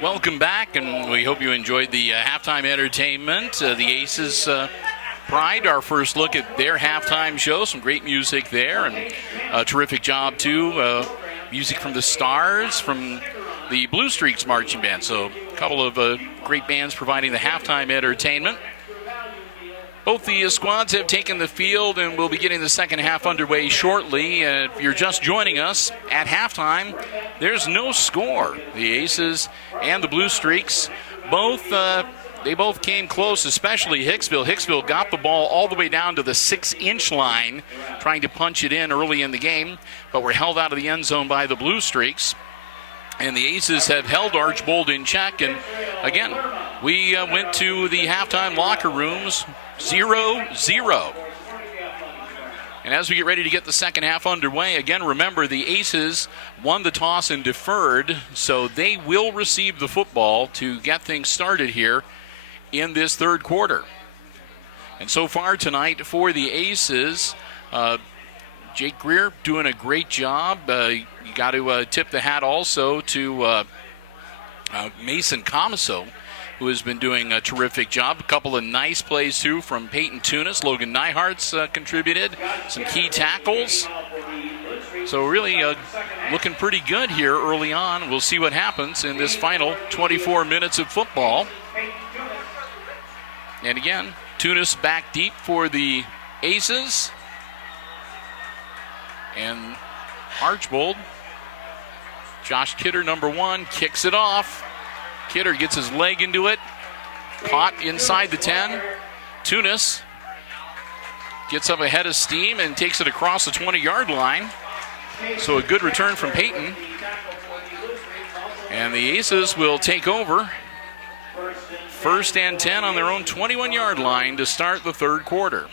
Welcome back, and we hope you enjoyed the halftime entertainment. The Aces Pride, our first look at their halftime show. Some great music there, and a terrific job, too. Music from the Stars, from the Blue Streaks Marching Band. So a couple of great bands providing the halftime entertainment. Both the squads have taken the field, and we'll be getting the second half underway shortly. If you're just joining us at halftime, there's no score. The Aces and the Blue Streaks, they both came close, especially Hicksville. Hicksville got the ball all the way down to the 6-inch line, trying to punch it in early in the game, but were held out of the end zone by the Blue Streaks. And the Aces have held Archbold in check. And again, we went to the halftime locker rooms 0-0. And as we get ready to get the second half underway, again, remember the Aces won the toss and deferred, so they will receive the football to get things started here in this third quarter. And so far tonight for the Aces, Jake Greer doing a great job. You got to tip the hat also to Mason Comiso, who has been doing a terrific job. A couple of nice plays, too, from Peyton Tunis. Logan Nyhart's contributed. Some key tackles. So really looking pretty good here early on. We'll see what happens in this final 24 minutes of football. And again, Tunis back deep for the Aces. And Archbold, Josh Kidder, number 1, kicks it off. Kidder gets his leg into it, caught inside the 10. Tunis gets up ahead of steam and takes it across the 20-yard line. So a good return from Peyton. And the Aces will take over. First and 10 on their own 21-yard line to start the third quarter.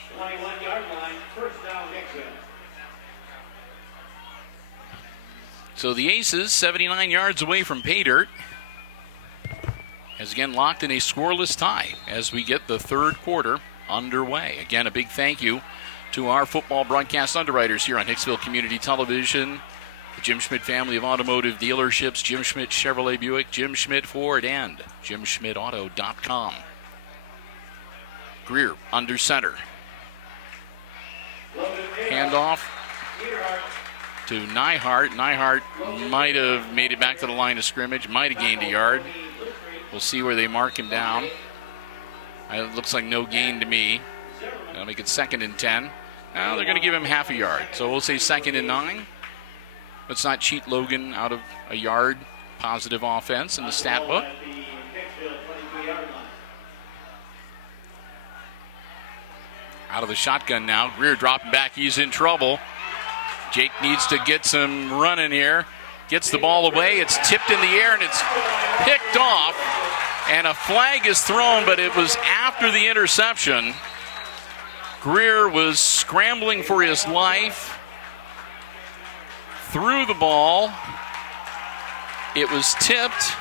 So the Aces 79 yards away from pay dirt. Is again locked in a scoreless tie as we get the third quarter underway. Again, a big thank you to our football broadcast underwriters here on Hicksville Community Television, the Jim Schmidt family of automotive dealerships, Jim Schmidt Chevrolet Buick, Jim Schmidt Ford, and JimSchmidtAuto.com. Greer under center. Handoff to Nyhart. Nyhart might have made it back to the line of scrimmage, might have gained a yard. We'll see where they mark him down. It looks like no gain to me. That'll make it 2nd and 10. Now they're going to give him half a yard. So we'll say 2nd and 9. Let's not cheat Logan out of a yard. Positive offense in the stat book. Out of the shotgun now. Greer dropping back. He's in trouble. Jake needs to get some running here. Gets the ball away. It's tipped in the air, and it's picked off. And a flag is thrown, but it was after the interception. Greer was scrambling for his life. Threw the ball. It was tipped.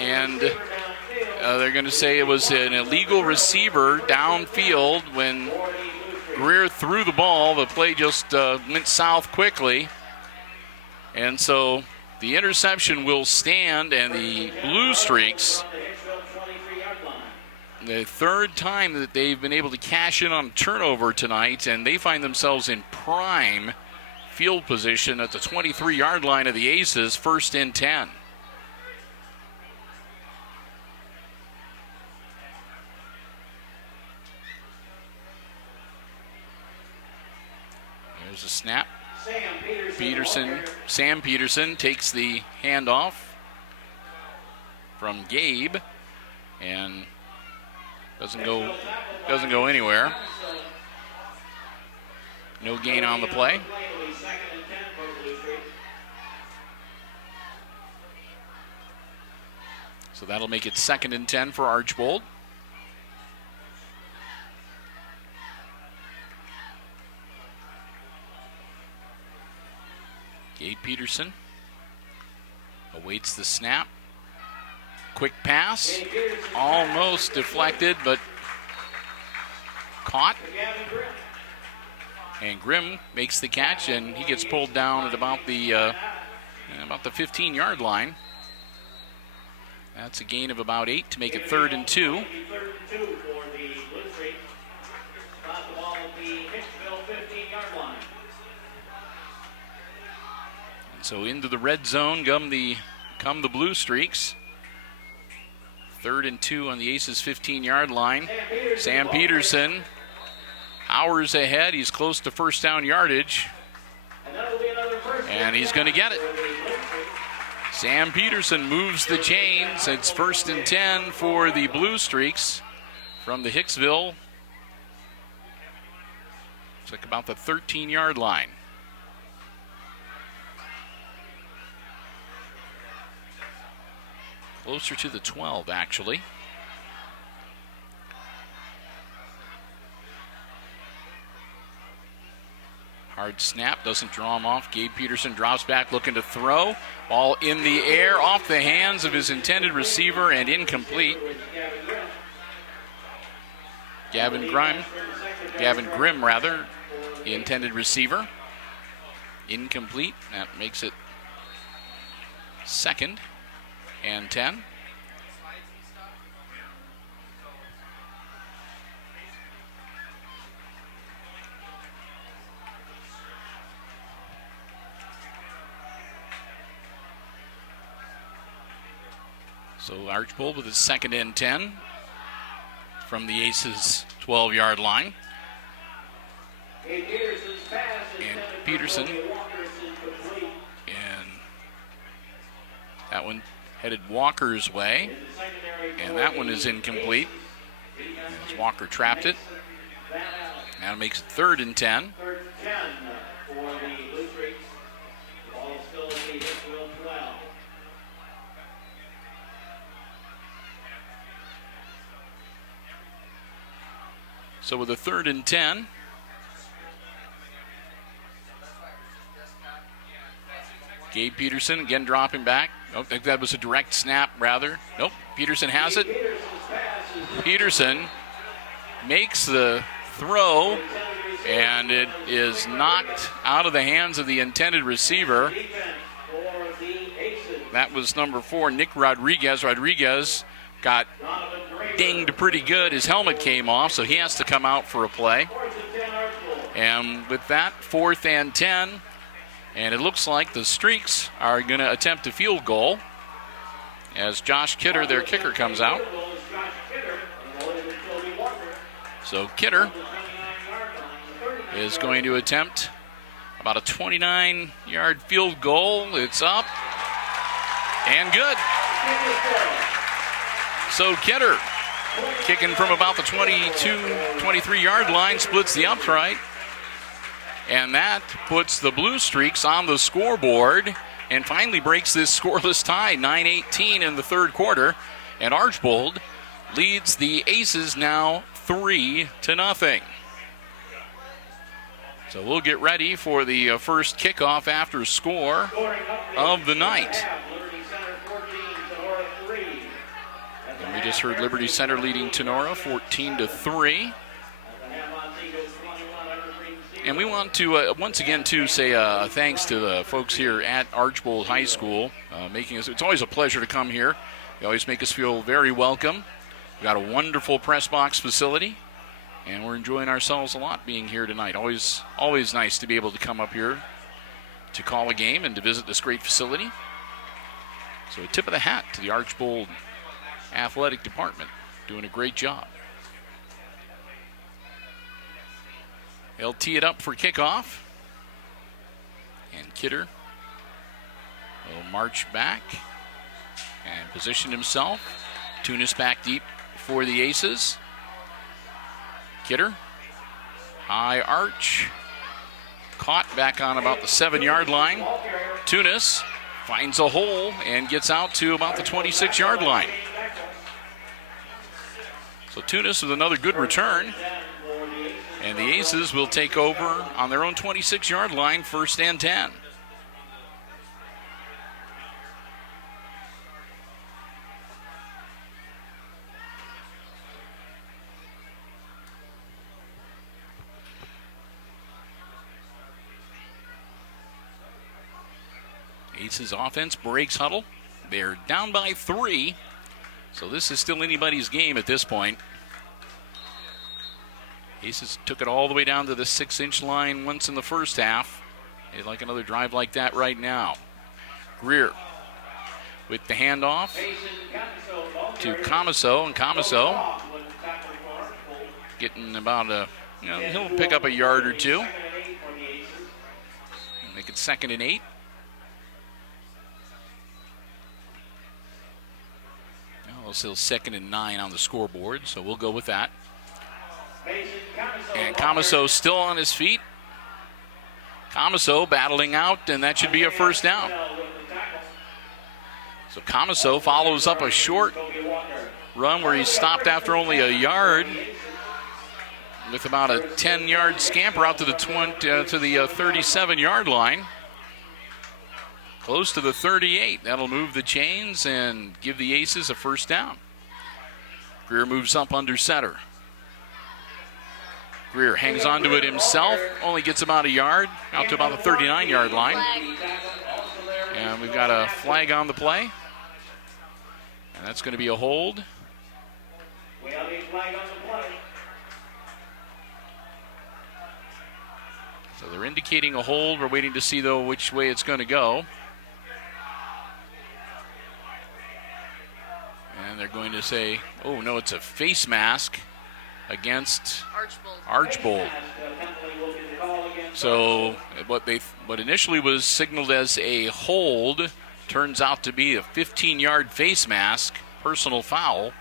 And they're going to say it was an illegal receiver downfield when Greer threw the ball. The play just went south quickly. And so the interception will stand, and the Blue Streaks, the third time that they've been able to cash in on a turnover tonight, and they find themselves in prime field position at the 23-yard line of the Aces, 1st and 10. There's a snap. Sam Peterson takes the handoff from Gabe and doesn't go anywhere. No gain on the play. So that'll make it 2nd and 10 for Archbold. Gabe Peterson awaits the snap. Quick pass, almost deflected, but caught. And Grimm makes the catch, and he gets pulled down at about the 15-yard line. That's a gain of about 8 to make it 3rd and 2. And so into the red zone come the Blue Streaks. 3rd and 2 on the Aces 15-yard line. Sam Peterson hours ahead. He's close to first down yardage. And he's going to get it. Sam Peterson moves the chains. It's 1st and 10 for the Blue Streaks from the Hicksville. It's like about the 13-yard line. Closer to the 12, actually. Hard snap, doesn't draw him off. Gabe Peterson drops back, looking to throw. Ball in the air, off the hands of his intended receiver, and incomplete. Gavin Grimm, the intended receiver. Incomplete. That makes it 2nd and 10. So Archbold with his 2nd and 10 from the Aces 12-yard line. And Peterson, and that one headed Walker's way, and that one is incomplete as Walker trapped it. Now it makes it 3rd and 10. So with a 3rd and 10, Gabe Peterson again dropping back. Oh, I think that was a direct snap, rather. Nope, Peterson has it. Peterson makes the throw, and it is knocked out of the hands of the intended receiver. That was number 4, Nick Rodriguez. Rodriguez got dinged pretty good. His helmet came off, so he has to come out for a play. And with that, 4th and 10. And it looks like the Streaks are going to attempt a field goal as Josh Kidder, their kicker, comes out. So Kidder is going to attempt about a 29-yard field goal. It's up and good. So Kidder, kicking from about the 23-yard line, splits the upright. And that puts the Blue Streaks on the scoreboard and finally breaks this scoreless tie, 9:18 in the 3rd quarter. And Archbold leads the Aces now 3-0. So we'll get ready for the first kickoff after score of the night. And we just heard Liberty Center leading Tenora 14-3. And we want to, once again, say thanks to the folks here at Archbold High School. It's always a pleasure to come here. They always make us feel very welcome. We've got a wonderful press box facility, and we're enjoying ourselves a lot being here tonight. Always nice to be able to come up here to call a game and to visit this great facility. So a tip of the hat to the Archbold Athletic Department, doing a great job. They'll tee it up for kickoff. And Kidder will march back and position himself. Tunis back deep for the Aces. Kidder, high arch, caught back on about the 7-yard line. Tunis finds a hole and gets out to about the 26-yard line. So Tunis with another good return. And the Aces will take over on their own 26-yard line, 1st and 10. Aces offense breaks huddle. They're down by 3. So this is still anybody's game at this point. Aces took it all the way down to the 6-inch line once in the first half. They'd like another drive like that right now. Greer with the handoff to Camaso, and Camaso getting about he'll pick up a yard or two. Make it 2nd and 8. Well, still 2nd and 9 on the scoreboard, so we'll go with that. And Camaso still on his feet. Camaso battling out, and that should be a 1st down. So Camaso follows up a short run where he stopped after only a yard with about a 10-yard scamper out to the 37-yard line. Close to the 38. That'll move the chains and give the Aces a 1st down. Greer moves up under center. Greer hangs on to it himself, only gets about a yard, out to about the 39-yard line. And we've got a flag on the play. And that's going to be a hold. So they're indicating a hold. We're waiting to see, though, which way it's going to go. And they're going to say, oh, no, it's a face mask against Archbold. So what initially was signaled as a hold turns out to be a 15-yard face mask, personal foul.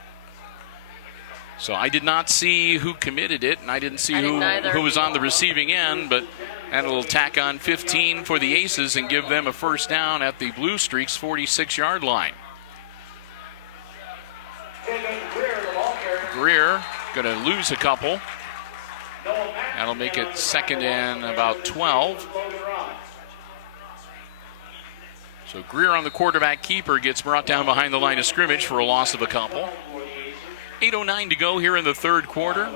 So I did not see who committed it, and I didn't see who was on the receiving end, but that'll tack on 15 for the Aces and give them a 1st down at the Blue Streaks' 46-yard line. Greer going to lose a couple. That'll make it 2nd and about 12. So Greer on the quarterback keeper gets brought down behind the line of scrimmage for a loss of a couple. 8:09 to go here in the 3rd quarter.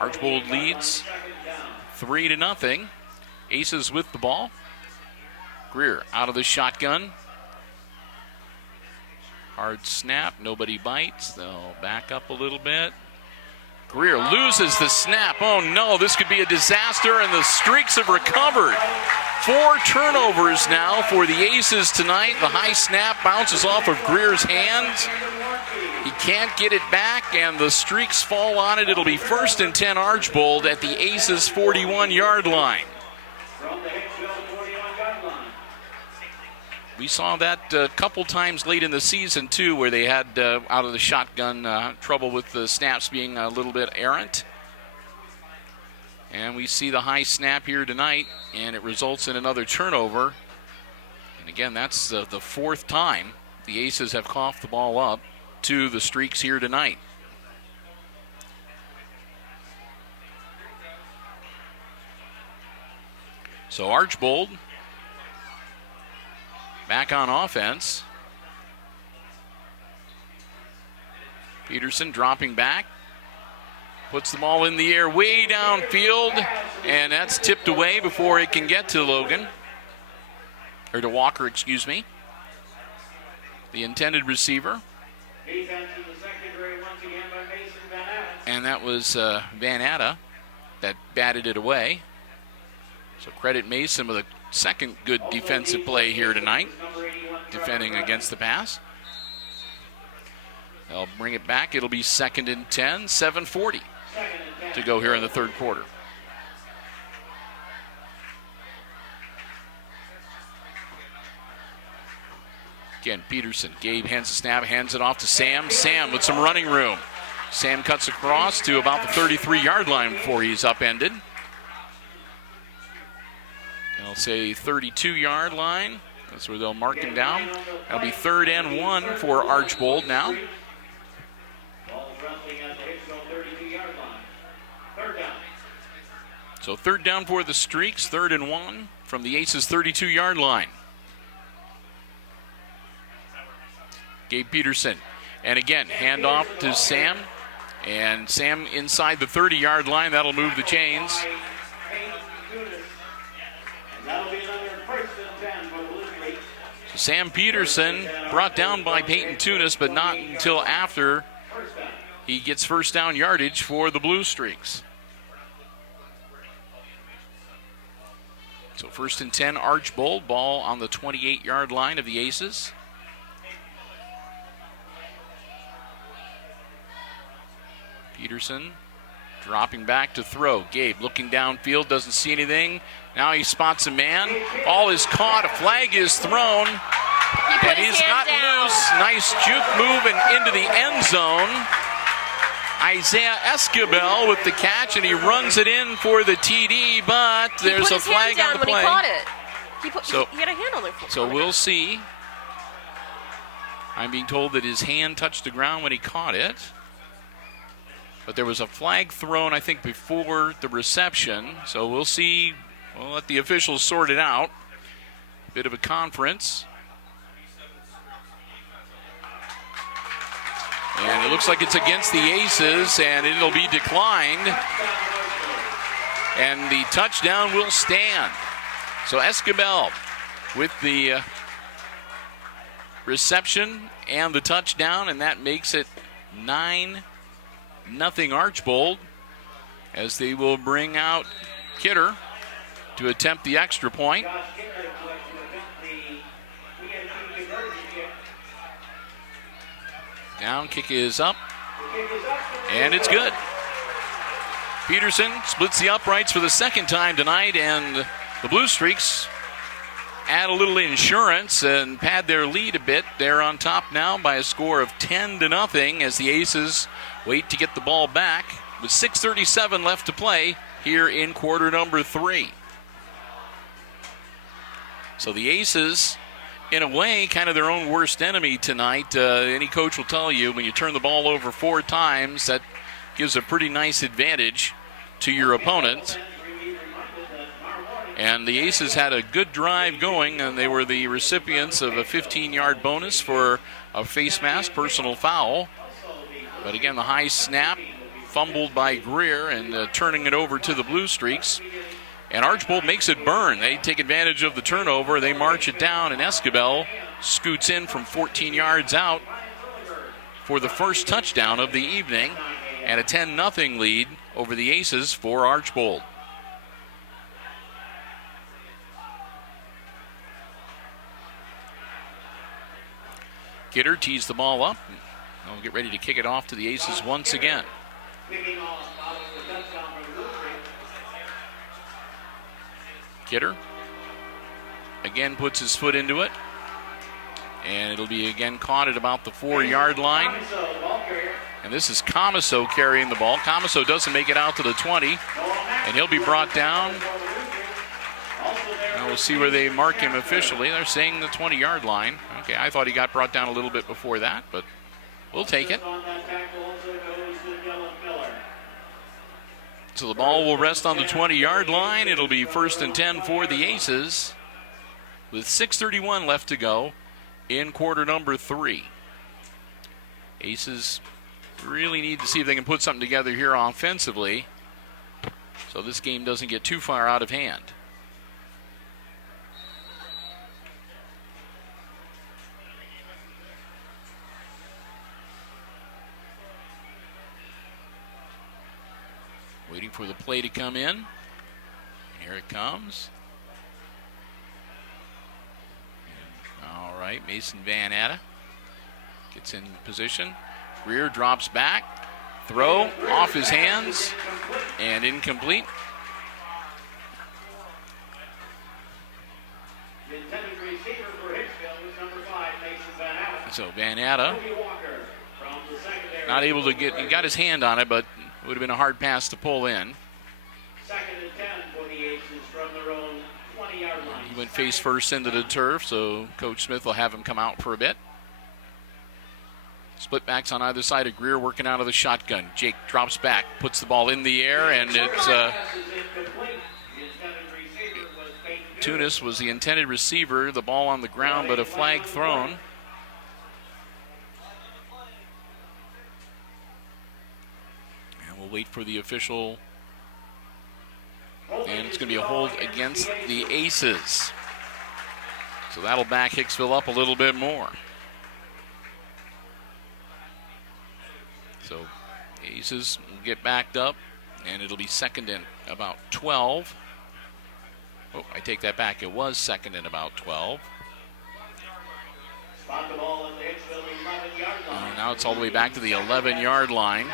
Archbold leads 3-0. Aces with the ball. Greer out of the shotgun. Hard snap, nobody bites. They'll back up a little bit. Greer loses the snap. Oh no, this could be a disaster, and the Streaks have recovered. 4 turnovers now for the Aces tonight. The high snap bounces off of Greer's hands. He can't get it back, and the Streaks fall on it. It'll be 1st and 10 Archbold at the Aces' 41-yard line. We saw that a couple times late in the season, too, where they had, out of the shotgun, trouble with the snaps being a little bit errant. And we see the high snap here tonight, and it results in another turnover. And again, that's the 4th time the Aces have coughed the ball up to the Streaks here tonight. So Archbold back on offense. Peterson dropping back. Puts the ball in the air way downfield, and that's tipped away before it can get to Logan. Or to Walker, excuse me. The intended receiver. And that was Van Atta that batted it away. So credit Mason with a second good defensive play here tonight, defending against the pass. They'll bring it back. It'll be 2nd and 10, 7:40 to go here in the 3rd quarter. Again, Peterson. Gabe hands the snap, hands it off to Sam. Sam with some running room. Sam cuts across to about the 33-yard line before he's upended. I'll say 32-yard line. That's where they'll mark him down. That'll be 3rd and 1 for Archbold now. So 3rd down for the Streaks, 3rd and 1 from the Aces' 32-yard line. Gabe Peterson. And again, handoff to Sam. And Sam inside the 30-yard line. That'll move the chains. So Sam Peterson brought down by Peyton Tunis, but not until after he gets first down yardage for the Blue Streaks. So 1st and 10, Archbold. Ball on the 28-yard line of the Aces. Peterson dropping back to throw. Gabe looking downfield, doesn't see anything. Now he spots a man. Ball is caught. A flag is thrown. And he's gotten loose. Nice juke move and into the end zone. Isaiah Esquivel with the catch, and he runs it in for the TD, but there's a flag on the play. He caught it. He had a hand on it. So we'll see. I'm being told that his hand touched the ground when he caught it. But there was a flag thrown, I think, before the reception. So we'll see. We'll let the officials sort it out. Bit of a conference. And it looks like it's against the Aces, and it'll be declined. And the touchdown will stand. So Esquivel with the reception and the touchdown, and that makes it 9-0 Archbold, as they will bring out Kidder to attempt the extra point. Down kick is up, and it's good. Peterson splits the uprights for the 2nd time tonight, and the Blue Streaks add a little insurance and pad their lead a bit. They're on top now by a score of 10-0 as the Aces wait to get the ball back with 6:37 left to play here in quarter number 3. So the Aces, in a way, kind of their own worst enemy tonight. Any coach will tell you when you turn the ball over 4 times, that gives a pretty nice advantage to your opponent. And the Aces had a good drive going, and they were the recipients of a 15-yard bonus for a face mask personal foul. But again, the high snap fumbled by Greer, and turning it over to the Blue Streaks. And Archbold makes it burn. They take advantage of the turnover. They march it down, and Esquivel scoots in from 14 yards out for the first touchdown of the evening, and a 10-0 lead over the Aces for Archbold. Kidder tees the ball up. They'll get ready to kick it off to the Aces once again. Kidder again puts his foot into it, and it'll be again caught at about the 4-yard line. And this is Comiso carrying the ball. Comiso doesn't make it out to the 20, and he'll be brought down. Now we'll see where they mark him officially. They're saying the 20-yard line. Okay, I thought he got brought down a little bit before that, but we'll take it. So the ball will rest on the 20-yard line. It'll be 1st and 10 for the Aces with 6:31 left to go in quarter number 3. Aces really need to see if they can put something together here offensively, so this game doesn't get too far out of hand. Waiting for the play to come in. Here it comes. All right, Mason Van Atta gets in position. Greer drops back. Throw off his hands and incomplete. So Van Atta not able to get, he got his hand on it, but it would have been a hard pass to pull in. 2nd and 10 for the Aces from their own He went face first into the turf, so Coach Smith will have him come out for a bit. Split backs on either side of Greer working out of the shotgun. Jake drops back, puts the ball in the air, and it's Tunis was the intended receiver. The ball on the ground, but a flag thrown. And we'll wait for the official. And it's going to be a hold against the Aces. So that'll back Hicksville up a little bit more. So Aces will get backed up, and it'll be second and about 12. Oh, I take that back. It was second and about 12. Now it's all the way back to the 11-yard line.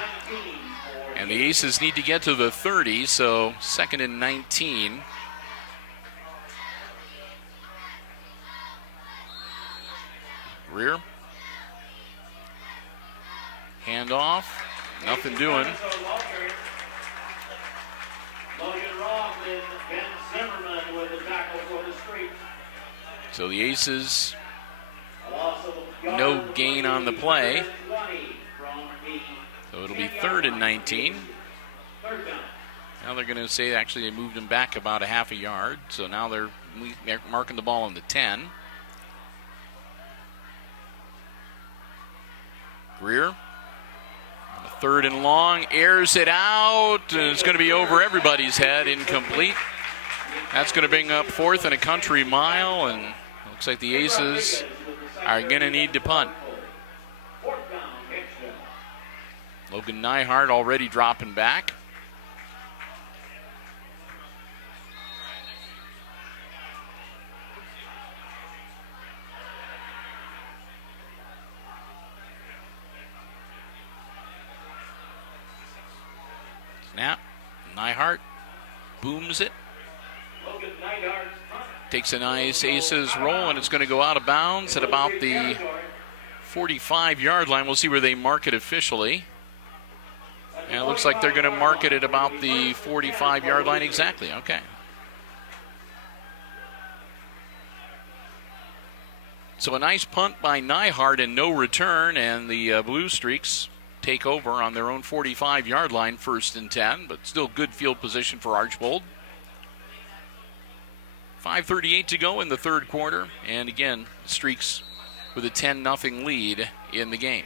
And the Aces need to get to the 30, so second and 19. Rear. Handoff. Nothing doing. So the Aces, no gain on the play. So it'll be third and 19. Now they're going to say actually they moved him back about a half a yard. So now they're marking the ball on the 10. Greer. Third and long, airs it out, and it's going to be over everybody's head, incomplete. That's going to bring up fourth and a country mile, and looks like the Aces are going to need to punt. Logan Nyhart already dropping back. Snap. Nyhart booms it. Takes a nice Aces roll, and it's going to go out of bounds at about the 45-yard line. We'll see where they mark it officially. And it looks like they're going to mark it at about the 45-yard line exactly. Okay. So a nice punt by Nyhart and no return, and the Blue Streaks take over on their own 45-yard line, first and 10, but still good field position for Archbold. 5:38 to go in the third quarter, and again, the Streaks with a 10-0 lead in the game.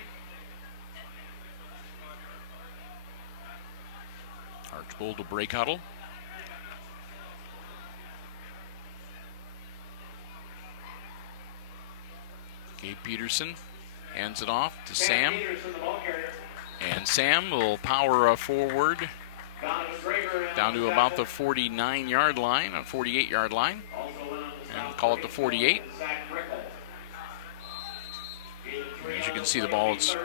Archbold to break huddle. Gabe Peterson hands it off to Sam. And Sam will power forward down to about the 49-yard line, 48-yard line. And call it the 48. As you can see, the ball is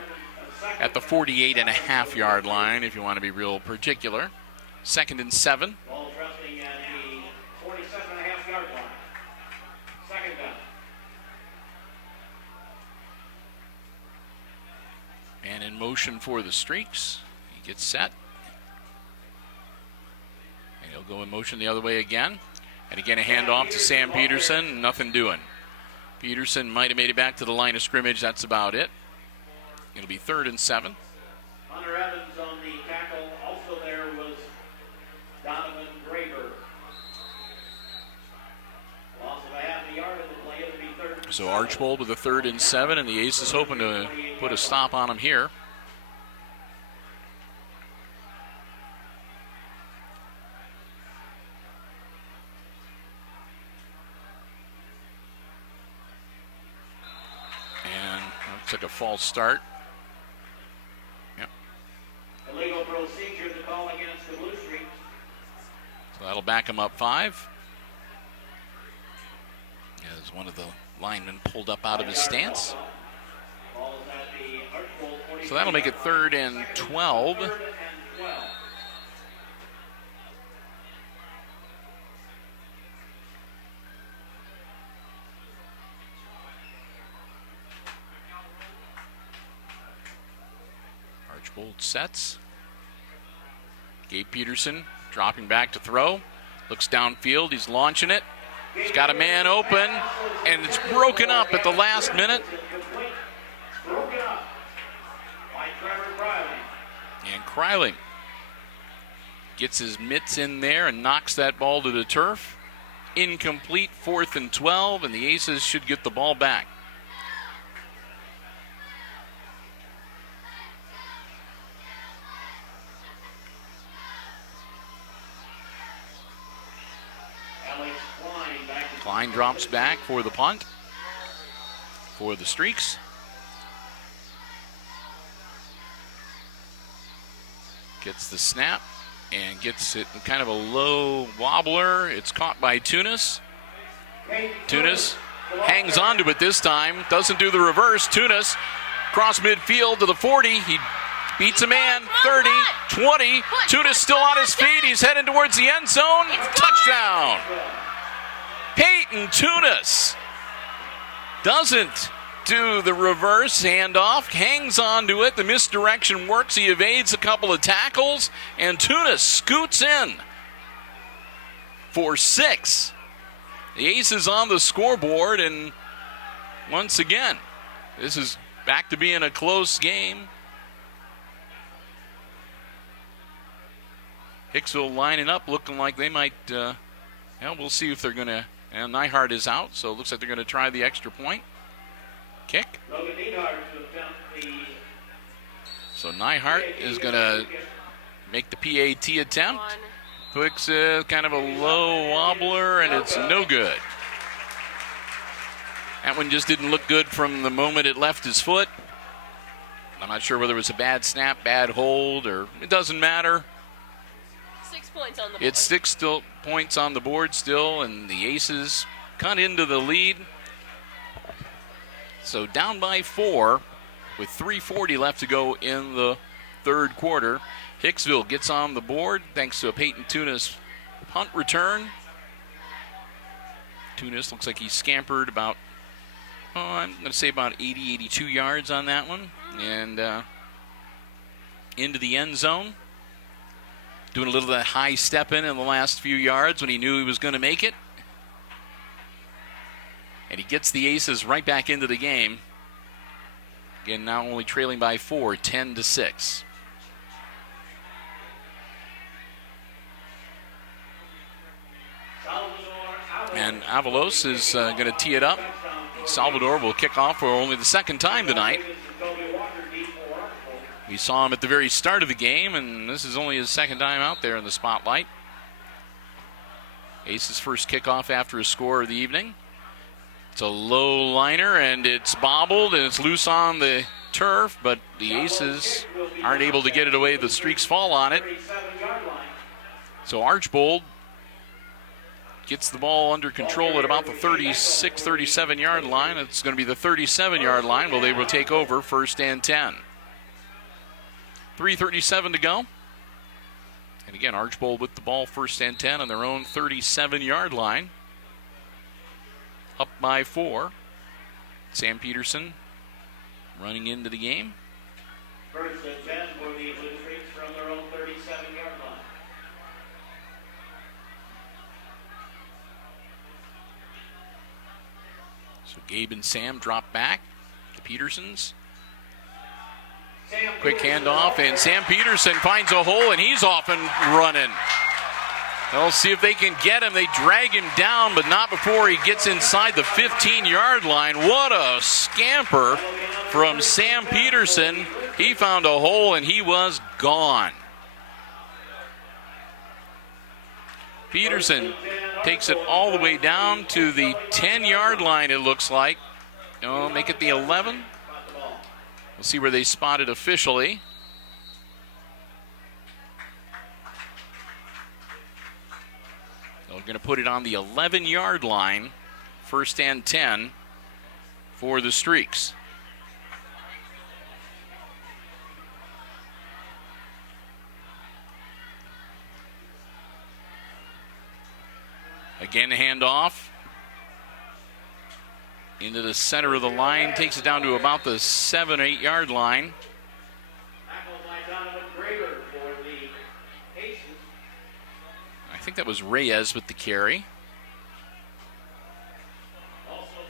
at the 48.5-yard line if you want to be real particular. Second and 7. And in motion for the Streaks. He gets set. And he'll go in motion the other way again. And again, a handoff to Sam Peterson. Nothing doing. Peterson might have made it back to the line of scrimmage. That's about it. It'll be third and 7. Hunter Evans on the tackle. Also there was Donovan Graber. Loss of a half a yard in the play. It'll be third and So Archbold with a third and 7, and the Aces hoping to put a stop on him here. And looks like a false start. Yep. Illegal procedure to call against the Blue Streaks. So that'll back him up 5. As one of the linemen pulled up out of his stance. So that'll make it third and 12. Archbold sets. Gabe Peterson dropping back to throw. Looks downfield. He's launching it. He's got a man open, and it's broken up at the last minute. Broken up by Trevor Criley. And Kryling gets his mitts in there and knocks that ball to the turf. Incomplete, 4th and 12, and the Aces should get the ball back. Klein drops back for the punt for the Streaks. Gets the snap and gets it in kind of a low wobbler. It's caught by Tunis. Tunis hangs on to it this time. Doesn't do the reverse. Tunis across midfield to the 40. He beats a man. 30, 20. Tunis still on his feet. He's heading towards the end zone. Touchdown. Peyton Tunis doesn't do the reverse handoff, hangs on to it. The misdirection works. He evades a couple of tackles, and Tunis scoots in for 6. The Aces on the scoreboard, and once again, this is back to being a close game. Hicksville lining up, looking like they might, we'll see if they're going to. And Nyhart is out, so it looks like they're going to try the extra point. Kick. So Nyhart is going to make the PAT attempt. Clicks kind of a low wobbler, and it's no good. That one just didn't look good from the moment it left his foot. I'm not sure whether it was a bad snap, bad hold, or it doesn't matter. 6 points on the board. It's 6 points on the board still, and the Aces cut into the lead. So down by 4 with 3:40 left to go in the third quarter. Hicksville gets on the board thanks to a Peyton Tunis punt return. Tunis looks like he scampered about, I'm going to say about 80, 82 yards on that one. And into the end zone. Doing a little of that high step in the last few yards when he knew he was going to make it. And he gets the Aces right back into the game. Again, now only trailing by 4, 10-6. And Avalos is going to tee it up. Salvador will kick off for only the second time tonight. We saw him at the very start of the game, and this is only his second time out there in the spotlight. Ace's first kickoff after a score of the evening. It's a low liner, and it's bobbled, and it's loose on the turf, but the Aces aren't able to get it away. The Streaks fall on it. So Archbold gets the ball under control at about the 36, 37-yard line. It's going to be the 37-yard line. Well, they will take over 1st and 10. 3:37 to go. And again, Archbold with the ball 1st and 10 on their own 37-yard line. Up by 4. Sam Peterson running into the game. 1st and 10 for the Blue Streaks from their own 37-yard line. So Gabe and Sam drop back. The Petersons. Quick handoff, and Sam Peterson finds a hole, and he's off and running. They'll see if they can get him. They drag him down, but not before he gets inside the 15-yard line. What a scamper from Sam Peterson. He found a hole, and he was gone. Peterson takes it all the way down to the 10-yard line, it looks like. Oh, make it the 11. We'll see where they spot it officially. They're going to put it on the 11-yard line. 1st and 10 for the Streaks. Again, handoff. Into the center of the line, takes it down to about the 7 or 8 yard line. I think that was Reyes with the carry.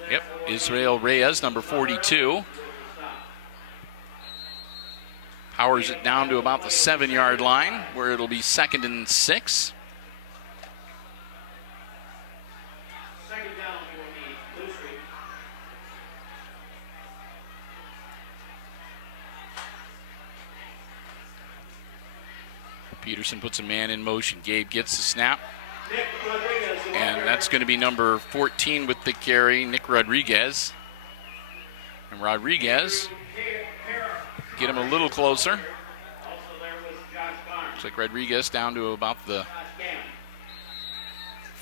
Yep, Israel Reyes, number 42. Powers it down to about the 7-yard line, where it'll be 2nd and 6. Second down for the Blue Streak. Peterson puts a man in motion. Gabe gets the snap. Nick Rodriguez, the And Walker. that's going to be number 14 with the carry, Nick Rodriguez. And Rodriguez, get him a little closer. Also there was Josh Barnes. Looks like Rodriguez down to about the Josh Gann.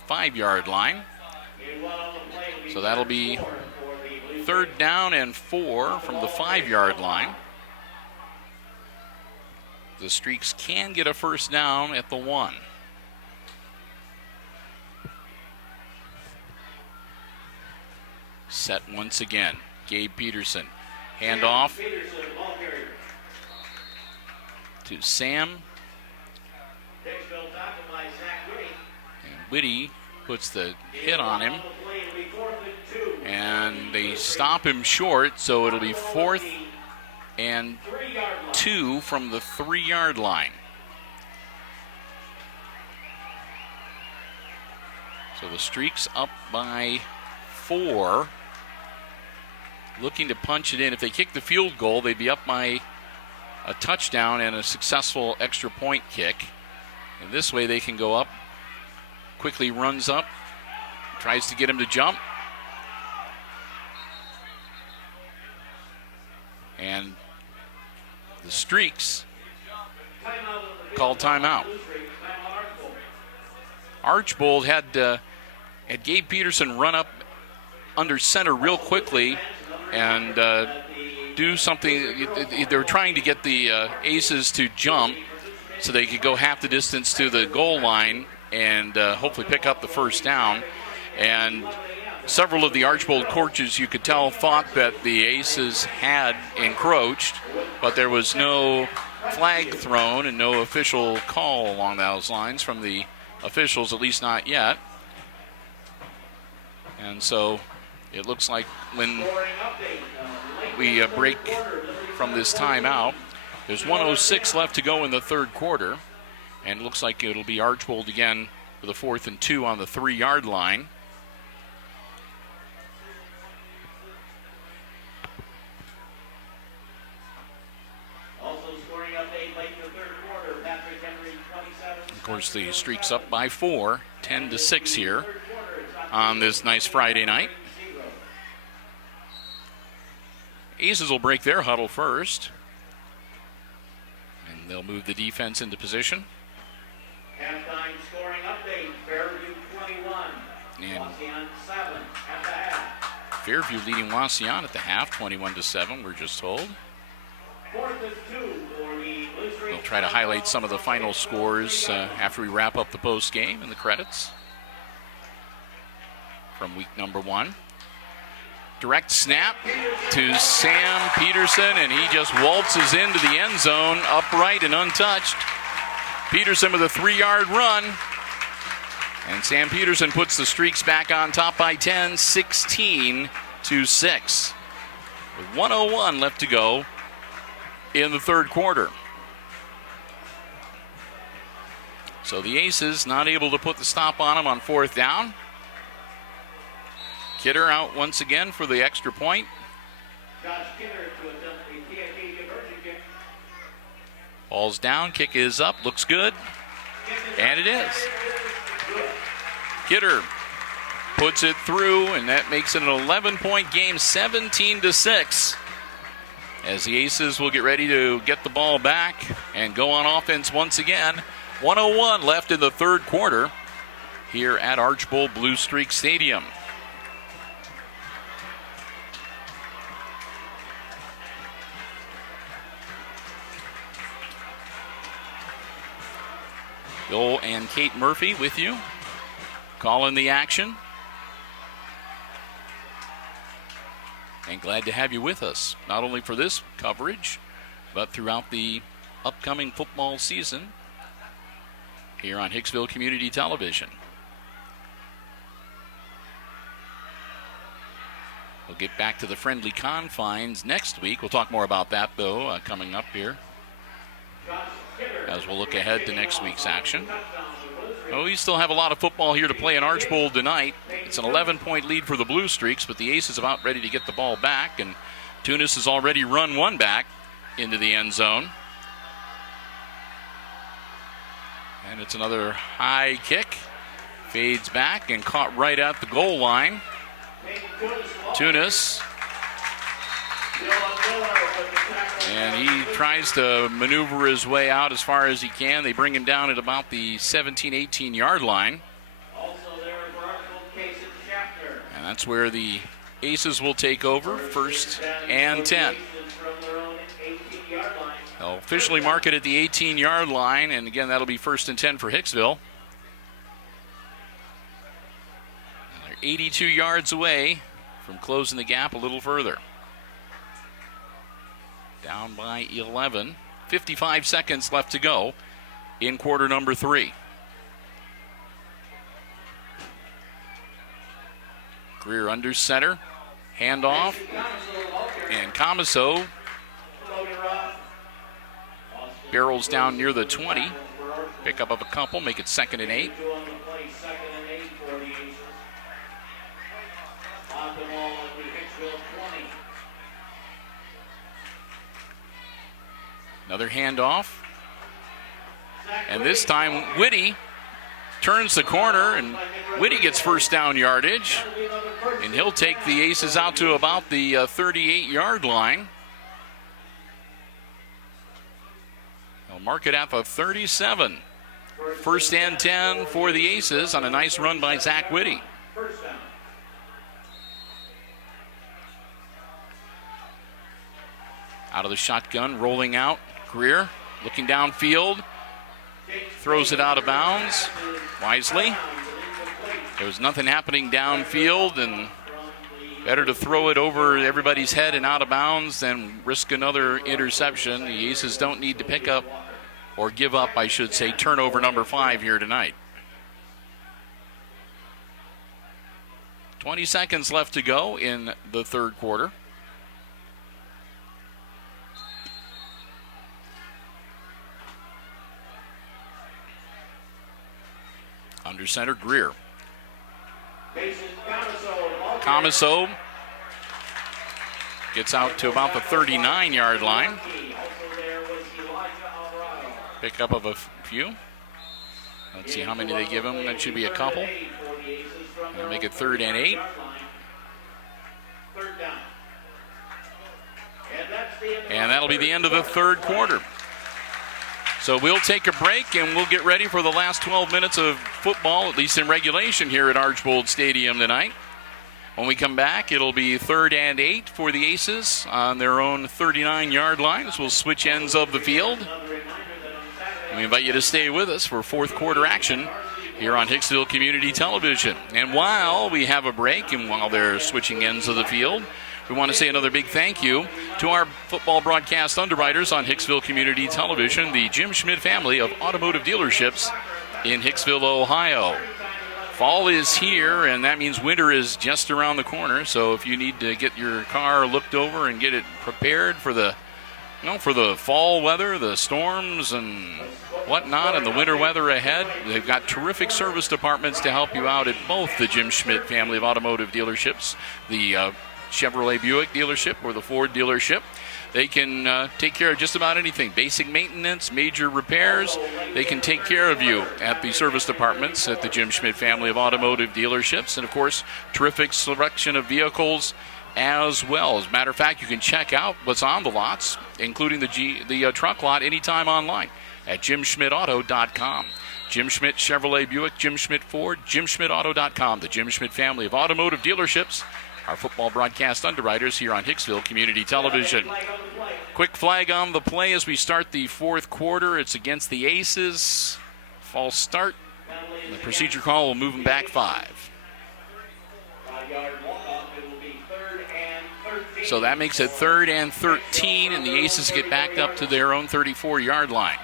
5-yard line. He won on the play. So that'll be 4 for the Blue 3rd down and 4 from the 5-yard line. The Streaks can get a first down at the 1. Set once again. Gabe Peterson. Handoff Peterson, ball carrier. to Sam. Hicksville tackled by Zach Whitty. And Whitty puts the hit on him. On the play, it'll be 4th and 2. And they stop him short, so it'll be 4th and 3-yard line. 2 from the 3-yard line. So the Streaks up by 4. Looking to punch it in. If they kick the field goal, they'd be up by a touchdown and a successful extra point kick. And this way they can go up. Quickly runs up. Tries to get him to jump. And the Streaks called timeout. Archbold had Gabe Peterson run up under center real quickly and do something. They were trying to get the Aces to jump so they could go half the distance to the goal line and hopefully pick up the first down. And several of the Archbold coaches, you could tell, thought that the Aces had encroached, but there was no flag thrown and no official call along those lines from the officials, at least not yet. And so it looks like when we break from this timeout, there's 1:06 left to go in the 3rd quarter, and it looks like it'll be Archbold again for the 4th and 2 on the 3-yard line. Also scoring update late in the 3rd quarter. Patrick Henry, 27. Of course, the Streaks up by 4, 10-6 here on this nice Friday night. Aces will break their huddle first, and they'll move the defense into position. Halftime scoring update. Fairview 21. And Waukegan 7 at the half. Fairview leading Waukegan at the half, 21-7, we're just told. 4th and 2 for the Blue Streak. We'll try to highlight some of the final scores after we wrap up the post game and the credits from week number 1. Direct snap to Sam Peterson, and he just waltzes into the end zone upright and untouched. Peterson with a 3-yard run. And Sam Peterson puts the Streaks back on top by 10, 16-6. With 1:01 left to go in the 3rd quarter. So the Aces not able to put the stop on them on 4th down. Kidder out once again for the extra point. Josh Kidder to attempt the TFT diversion kick. Ball's down, kick is up, looks good, and it is. Kidder puts it through, and that makes it an 11-point game, 17-6. As the Aces will get ready to get the ball back and go on offense once again. 1:01 left in the 3rd quarter here at Archbold Blue Streak Stadium. Bill and Kate Murphy with you, calling the action. And glad to have you with us, not only for this coverage, but throughout the upcoming football season here on Hicksville Community Television. We'll get back to the friendly confines next week. We'll talk more about that, though, coming up here as we'll look ahead to next week's action. Oh, we still have a lot of football here to play in Archbold tonight. It's an 11-point lead for the Blue Streaks, but the Aces about ready to get the ball back, and Tunis has already run one back into the end zone. And it's another high kick. Fades back and caught right at the goal line. Tunis. And he tries to maneuver his way out as far as he can. They bring him down at about the 17-18 yard line. And that's where the Aces will take over, 1st and 10. They'll officially mark it at the 18-yard line, and again, that'll be 1st and 10 for Hicksville. And they're 82 yards away from closing the gap a little further. Down by 11. 55 seconds left to go in quarter number 3. Greer under center. Handoff. And Camaso barrels down near the 20. Pickup of a couple, make it 2nd and 8. Another handoff. And this time, Whitty turns the corner, and Whitty gets first down yardage. And he'll take the Aces out to about the 38-yard line. They'll mark it at the 37. 1st and 10 for the Aces on a nice run by Zach Whitty. Out of the shotgun, rolling out. Greer looking downfield. Throws it out of bounds wisely. There was nothing happening downfield, and better to throw it over everybody's head and out of bounds than risk another interception. The Aces don't need to pick up, or give up, I should say, turnover number 5 here tonight. 20 seconds left to go in the 3rd quarter. Under center, Greer. Camaso gets out to about the 39-yard line. Pick up of a few. Let's see how many they give him. That should be a couple. They'll make it 3rd and 8. And that'll be the end of the 3rd quarter. So we'll take a break, and we'll get ready for the last 12 minutes of football, at least in regulation here at Archbold Stadium tonight. When we come back, it'll be 3rd and 8 for the Aces on their own 39-yard line. We'll switch ends of the field. And we invite you to stay with us for 4th quarter action here on Hicksville Community Television. And while we have a break and while they're switching ends of the field, we want to say another big thank you to our football broadcast underwriters on Hicksville Community Television, the Jim Schmidt family of automotive dealerships in Hicksville, Ohio. Fall is here, and that means winter is just around the corner. So if you need to get your car looked over and get it prepared for the fall weather, the storms and whatnot, and the winter weather ahead, they've got terrific service departments to help you out at both the Jim Schmidt family of automotive dealerships, the Chevrolet Buick dealership or the Ford dealership. They can take care of just about anything. Basic maintenance, major repairs. They can take care of you at the service departments at the Jim Schmidt family of automotive dealerships. And, of course, terrific selection of vehicles as well. As a matter of fact, you can check out what's on the lots, including the truck lot, anytime online at jimschmidtauto.com. Jim Schmidt Chevrolet Buick, Jim Schmidt Ford, jimschmidtauto.com. The Jim Schmidt family of automotive dealerships. Our football broadcast underwriters here on Hicksville Community Television. Quick flag on the play as we start the 4th quarter. It's against the Aces. False start. The procedure call will move them back 5. So that makes it 3rd and 13, and the Aces get backed up to their own 34-yard line.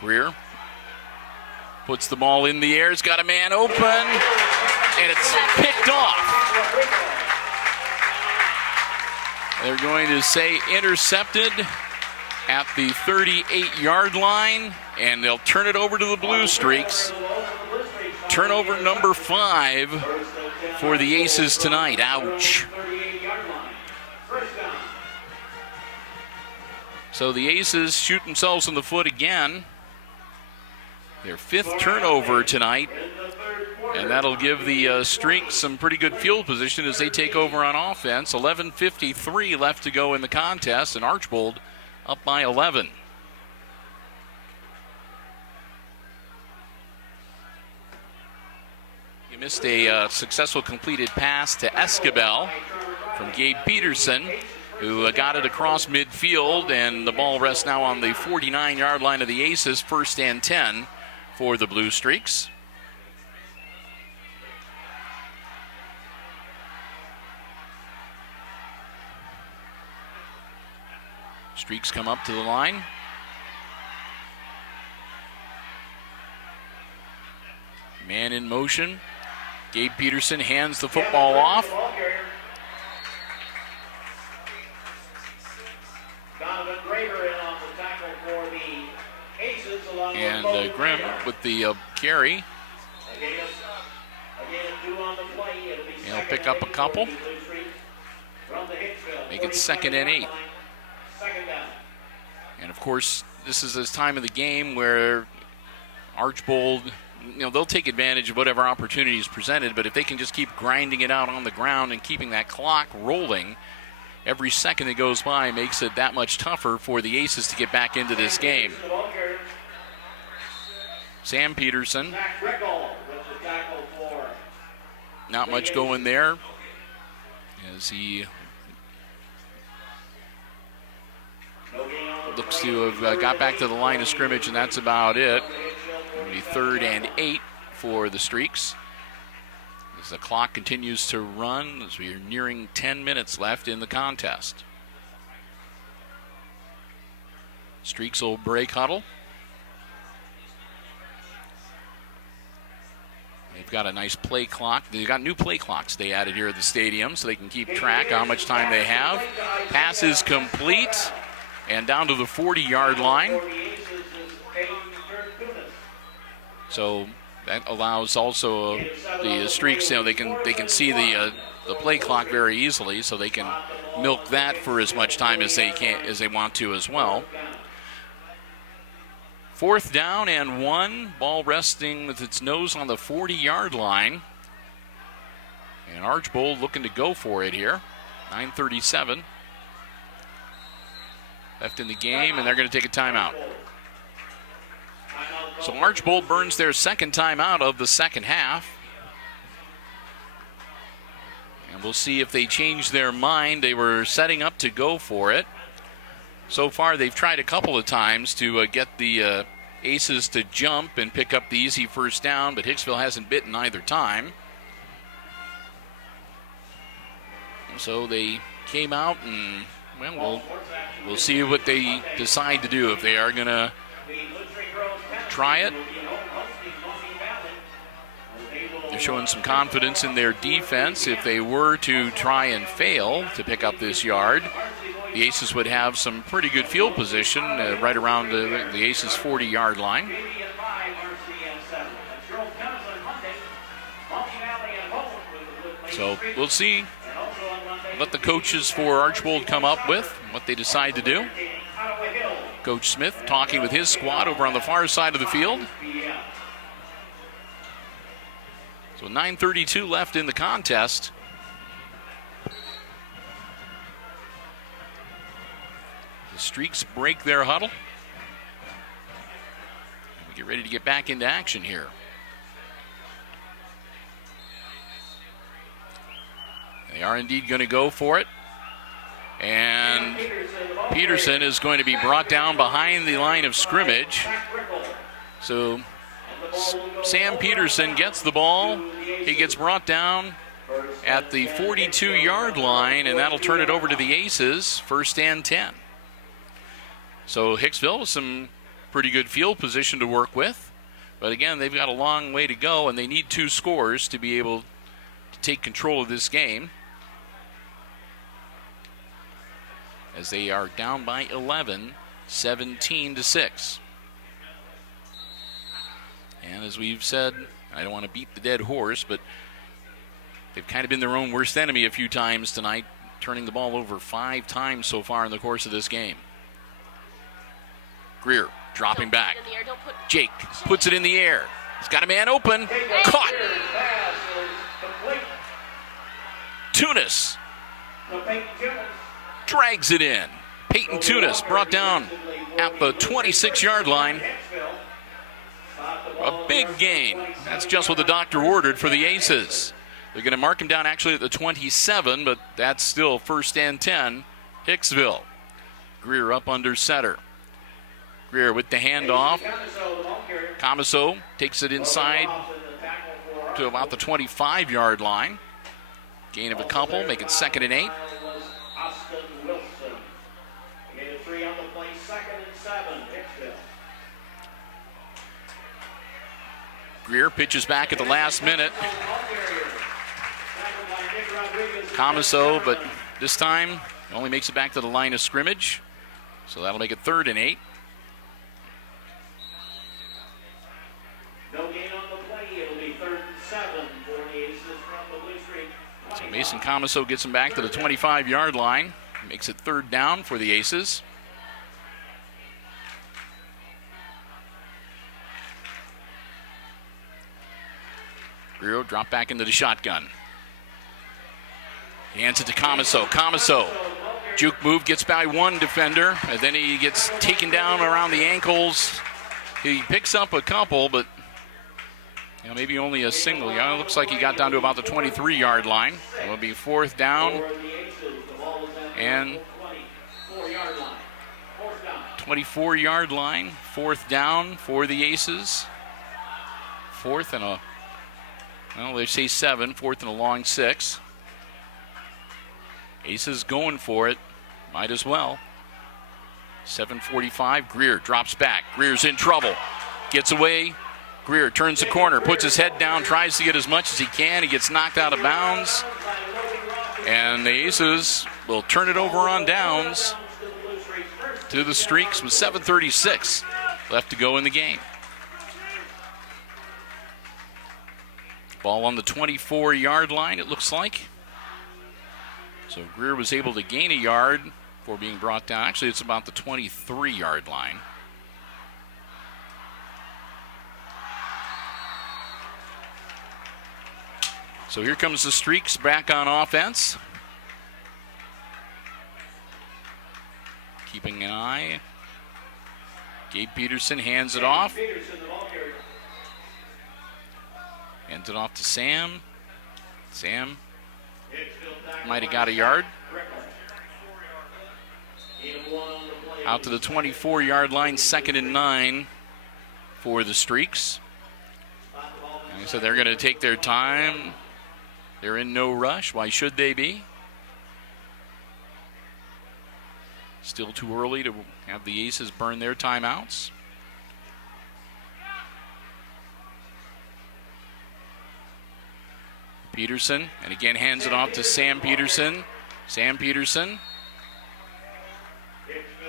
Greer Puts the ball in the air. It's got a man open, and it's picked off. They're going to say intercepted at the 38-yard line, and they'll turn it over to the Blue Streaks. Turnover number 5 for the Aces tonight. Ouch. So the Aces shoot themselves in the foot again. Their 5th turnover tonight, and that'll give the Streaks some pretty good field position as they take over on offense. 11:53 left to go in the contest, and Archbold up by 11. You missed a successful completed pass to Escabel from Gabe Peterson, who got it across midfield, and the ball rests now on the 49-yard line of the Aces. 1st and 10 for the Blue Streaks. Streaks come up to the line. Man in motion. Gabe Peterson hands the football off. And Grimm with the carry. He'll pick up a couple. Make it 2nd and 8. And of course, this is this time of the game where Archbold, they'll take advantage of whatever opportunity is presented, but if they can just keep grinding it out on the ground and keeping that clock rolling, every second that goes by makes it that much tougher for the Aces to get back into this game. Sam Peterson. Not much going there as he looks to have got back to the line of scrimmage, and that's about it. It'll be 3rd and 8 for the Streaks as the clock continues to run as we are nearing 10 minutes left in the contest. Streaks will break huddle. They've got a nice play clock. They've got new play clocks they added here at the stadium so they can keep track of how much time they have. Pass is complete and down to the 40-yard line. So that allows also the Streaks, they can see the play clock very easily, so they can milk that for as much time as they want to as well. 4th down and 1. Ball resting with its nose on the 40-yard line. And Archbold looking to go for it here. 9:37 left in the game, and they're going to take a timeout. So Archbold burns their 2nd timeout of the 2nd half. And we'll see if they change their mind. They were setting up to go for it. So far, they've tried a couple of times to get the Aces to jump and pick up the easy 1st down, but Hicksville hasn't bitten either time. So they came out, and we'll see what they decide to do. If they are going to try it, they're showing some confidence in their defense. If they were to try and fail to pick up this yard, the Aces would have some pretty good field position right around the Aces' 40-yard line. So we'll see what the coaches for Archbold come up with, what they decide to do. Coach Smith talking with his squad over on the far side of the field. So 9:32 left in the contest. Streaks break their huddle. We get ready to get back into action here. They are indeed going to go for it. And Peterson is going to be brought down behind the line of scrimmage. So Sam Peterson gets the ball. He gets brought down at the 42-yard line, and that'll turn it over to the Aces. 1st and 10. So Hicksville with some pretty good field position to work with. But again, they've got a long way to go, and they need 2 scores to be able to take control of this game, as they are down by 11, 17-6. And as we've said, I don't want to beat the dead horse, but they've kind of been their own worst enemy a few times tonight, turning the ball over 5 times so far in the course of this game. Greer dropping back. Jake puts it in the air. He's got a man open. Caught. Tunis drags it in. Peyton Tunis brought down at the 26-yard line. A big gain. That's just what the doctor ordered for the Aces. They're going to mark him down actually at the 27, but that's still 1st and 10, Hicksville. Greer up under center. Greer with the handoff. Camiso takes it inside to about the 25-yard line. Gain of a couple, make it 2nd and 8. Greer pitches back at the last minute. Camiso, but this time only makes it back to the line of scrimmage. So that'll make it 3rd and 8. No gain on the play. It'll be 3rd and 7 for the Aces from the blue streak. So Mason Camiso gets him back to the 25-yard line. Makes it 3rd down for the Aces. Greer drop back into the shotgun. He hands it to Camiso. Camiso, juke move, gets by 1 defender, and then he gets taken down around the ankles. He picks up a couple, but maybe only a single. It looks like he got down to about the 23-yard line. It'll be 4th down and 24-yard line. 4th down for the Aces. 4th and a, well, they say 7. 4th and a long 6. Aces going for it. Might as well. 7:45. Greer drops back. Greer's in trouble. Gets away. Greer turns the corner, puts his head down, tries to get as much as he can. He gets knocked out of bounds. And the Aces will turn it over on downs to the Streaks with 7:36 left to go in the game. Ball on the 24-yard line, it looks like. So Greer was able to gain a yard before being brought down. Actually, it's about the 23-yard line. So here comes the Streaks back on offense. Keeping an eye. Gabe Peterson hands it off. Hands it off to Sam. Sam might have got a yard. Out to the 24-yard line, 2nd and 9 for the Streaks. And so they're going to take their time. They're in no rush. Why should they be? Still too early to have the Aces burn their timeouts. Peterson, and again hands it off to Sam Peterson. Sam Peterson.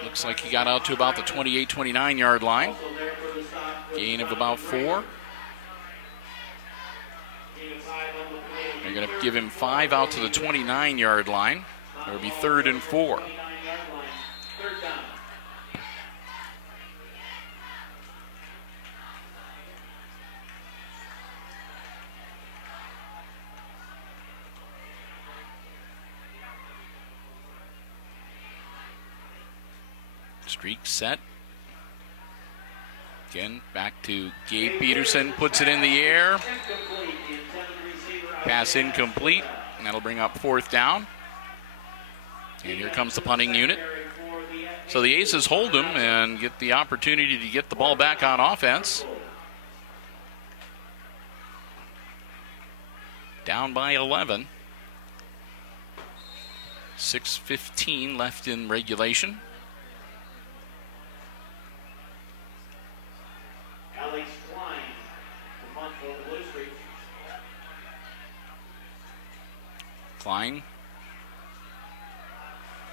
Looks like he got out to about the 28, 29-yard line. Gain of about 4. They're going to give him 5 out to the 29-yard line. It'll be 3rd and 4. Streak set. Again, back to Gabe Peterson, puts it in the air. Pass incomplete, and that'll bring up 4th down. And here comes the punting unit. So the Aces hold them and get the opportunity to get the ball back on offense. Down by 11. 6:15 left in regulation. Klein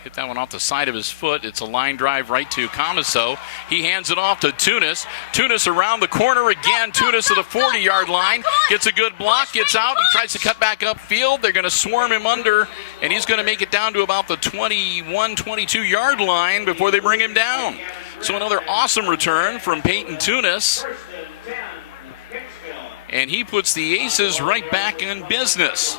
hit that one off the side of his foot. It's a line drive right to Comiso. He hands it off to Tunis. Tunis around the corner again. Tunis to the 40-yard line. Gets a good block, gets out. He tries to cut back upfield. They're going to swarm him under, and he's going to make it down to about the 21, 22-yard line before they bring him down. So another awesome return from Peyton Tunis. And he puts the Aces right back in business.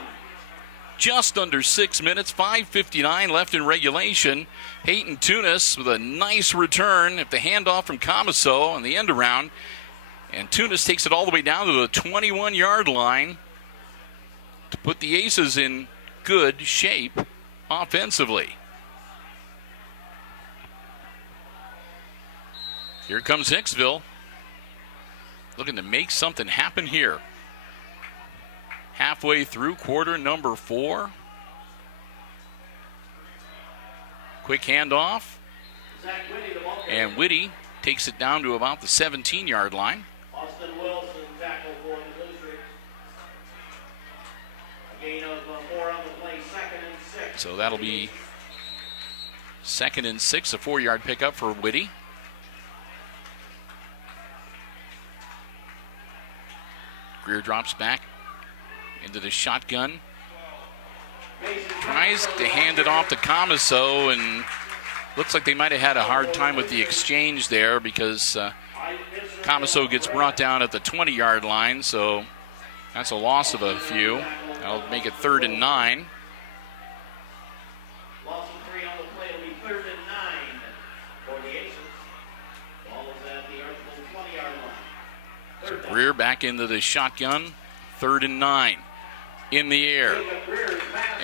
Just under 6 minutes, 5:59 left in regulation. Peyton Tunis with a nice return at the handoff from Comiso on the end around. And Tunis takes it all the way down to the 21-yard line to put the Aces in good shape offensively. Here comes Hicksville, looking to make something happen here. Halfway through quarter number 4. Quick handoff. And Whitty takes it down to about the 17-yard line. Austin Wilson tackle for the Blue Streaks. A gain of 4 on the play, 2nd and 6. So that'll be 2nd and 6, a 4-yard pickup for Whitty. Greer drops back into the shotgun. Tries to hand it off to Comiso, and looks like they might have had a hard time with the exchange there because Comiso gets brought down at the 20-yard line, so that's a loss of a few. That'll make it 3rd and 9. Loss of 3 on the play. It'll be 3rd and 9 for the Aces. Ball is at the Archbold 20-yard line. So Greer back into the shotgun. 3rd and 9 in the air.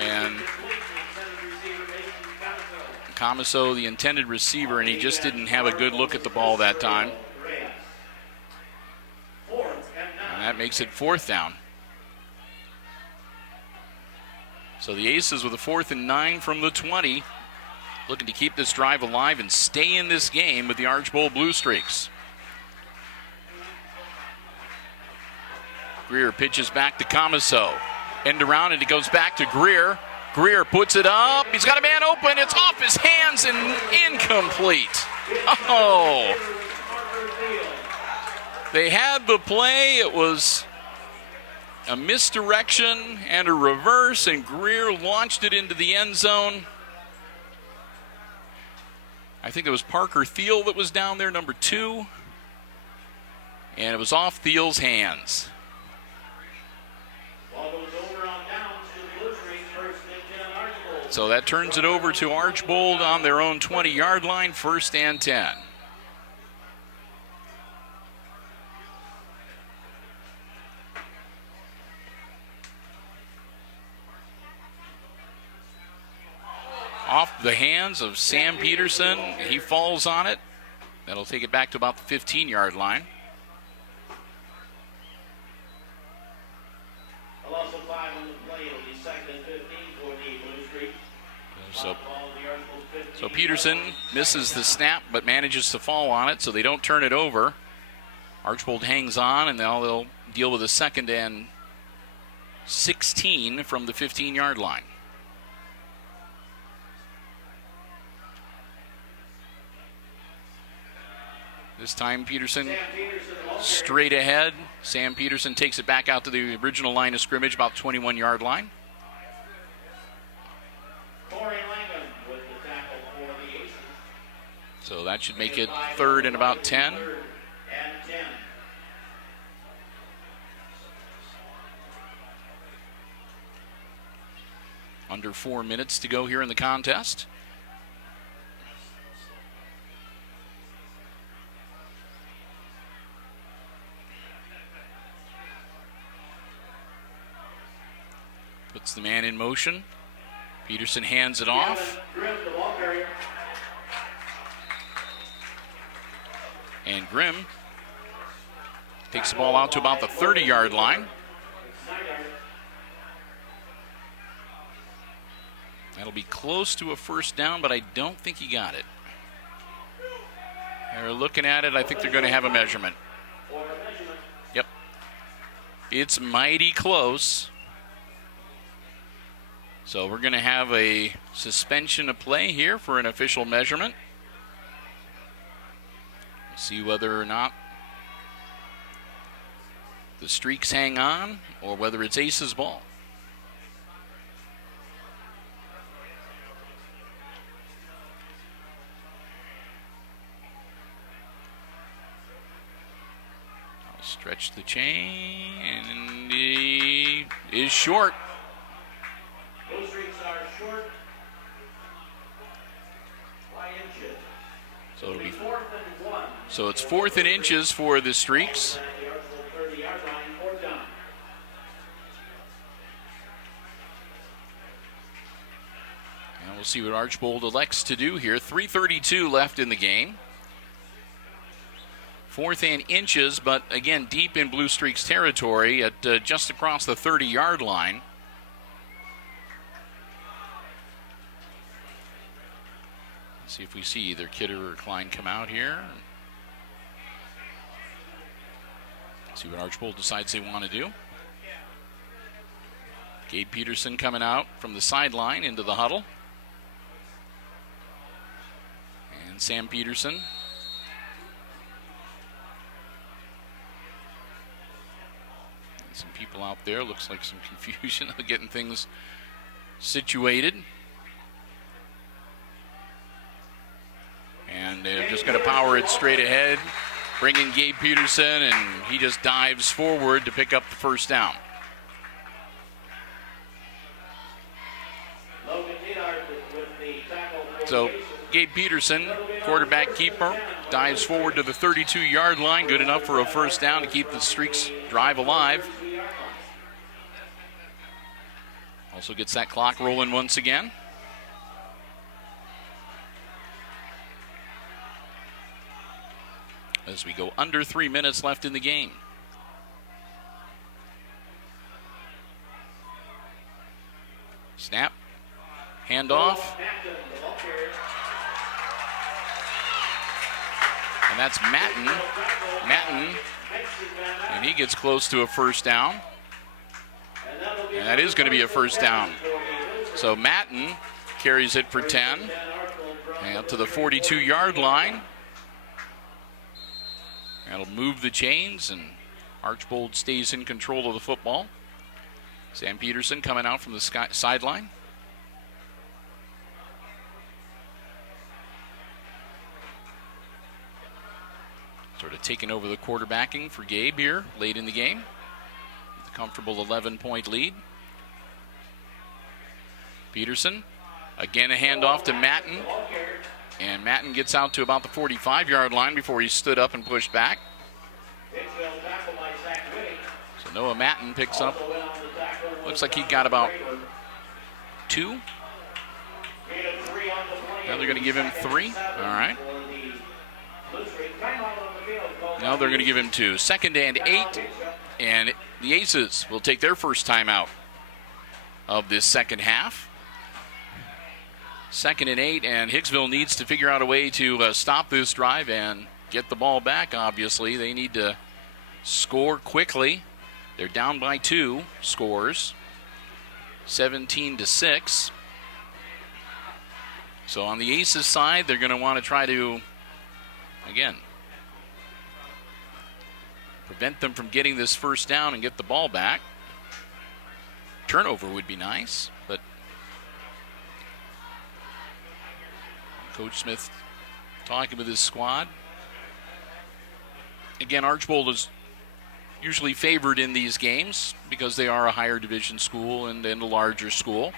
And Comiso, the intended receiver, and he just didn't have a good look at the ball that time. And that makes it 4th down. So the Aces with a 4th and 9 from the 20, looking to keep this drive alive and stay in this game with the Archbold Blue Streaks. Greer pitches back to Comiso. End around, and it goes back to Greer. Greer puts it up. He's got a man open. It's off his hands and incomplete. Oh. They had the play. It was a misdirection and a reverse, and Greer launched it into the end zone. I think it was Parker Thiel that was down there, number 2. And it was off Thiel's hands. So that turns it over to Archbold on their own 20-yard line, 1st and 10. Off the hands of Sam Peterson. He falls on it. That'll take it back to about the 15-yard line. A loss of 5 on the play. It'll be 2nd and 15 for the Blue Streaks. So Peterson misses the snap but manages to fall on it, so they don't turn it over. Archbold hangs on, and now they'll deal with a 2nd and 16 from the 15-yard line. This time Peterson straight ahead. Sam Peterson takes it back out to the original line of scrimmage, about 21-yard line. So that should make it 3rd and about 10. Under 4 minutes to go here in the contest. Puts the man in motion. Peterson hands it off. And Grimm takes the ball out to about the 30-yard line. That'll be close to a 1st down, but I don't think he got it. They're looking at it. I think they're going to have a measurement. Yep. It's mighty close. So we're going to have a suspension of play here for an official measurement. See whether or not the Streaks hang on or whether it's Aces ball. I'll stretch the chain, and he is short. Blue Streaks are short by inches. So it'll be Fourth and 1. So it's 4th and inches for the Streaks. At the Archbold 30-yard line, 4th down. And we'll see what Archbold elects to do here. 3:32 left in the game. 4th and inches, but again, deep in Blue Streaks territory at just across the 30-yard line. Let's see if we see either Kidder or Klein come out here. See what Archbold decides they want to do. Gabe Peterson coming out from the sideline into the huddle. And Sam Peterson. And some people out there. Looks like some confusion of getting things situated. And they're just going to power it straight ahead. Bring in Gabe Peterson, and he just dives forward to pick up the first down. So Gabe Peterson, quarterback keeper, dives forward to the 32-yard line. Good enough for a first down to keep the Streaks drive alive. Also gets that clock rolling once again. As we go under 3 minutes left in the game. Snap, handoff. And that's Matten. And he gets close to a first down. And that is going to be a first down. So Matten carries it for 10. And up to the 42-yard line. That'll move the chains, and Archbold stays in control of the football. Sam Peterson coming out from the sideline. Sort of taking over the quarterbacking for Gabe here late in the game. With a comfortable 11-point lead. Peterson, again a handoff to Matten. And Matten gets out to about the 45-yard line before he stood up and pushed back. So Noah Matten picks up. Looks like he got about 2. Now they're going to give him 3. All right. Now they're going to give him 2. 2nd and 8. And the Aces will take their first time out of this second half. 2nd and 8, and Hicksville needs to figure out a way to stop this drive and get the ball back, obviously. They need to score quickly. They're down by 2 scores, 17-6. So on the Aces side, they're going to want to try to, again, prevent them from getting this first down and get the ball back. Turnover would be nice, but Coach Smith talking with his squad. Again, Archbold is usually favored in these games because they are a higher division school and a larger school.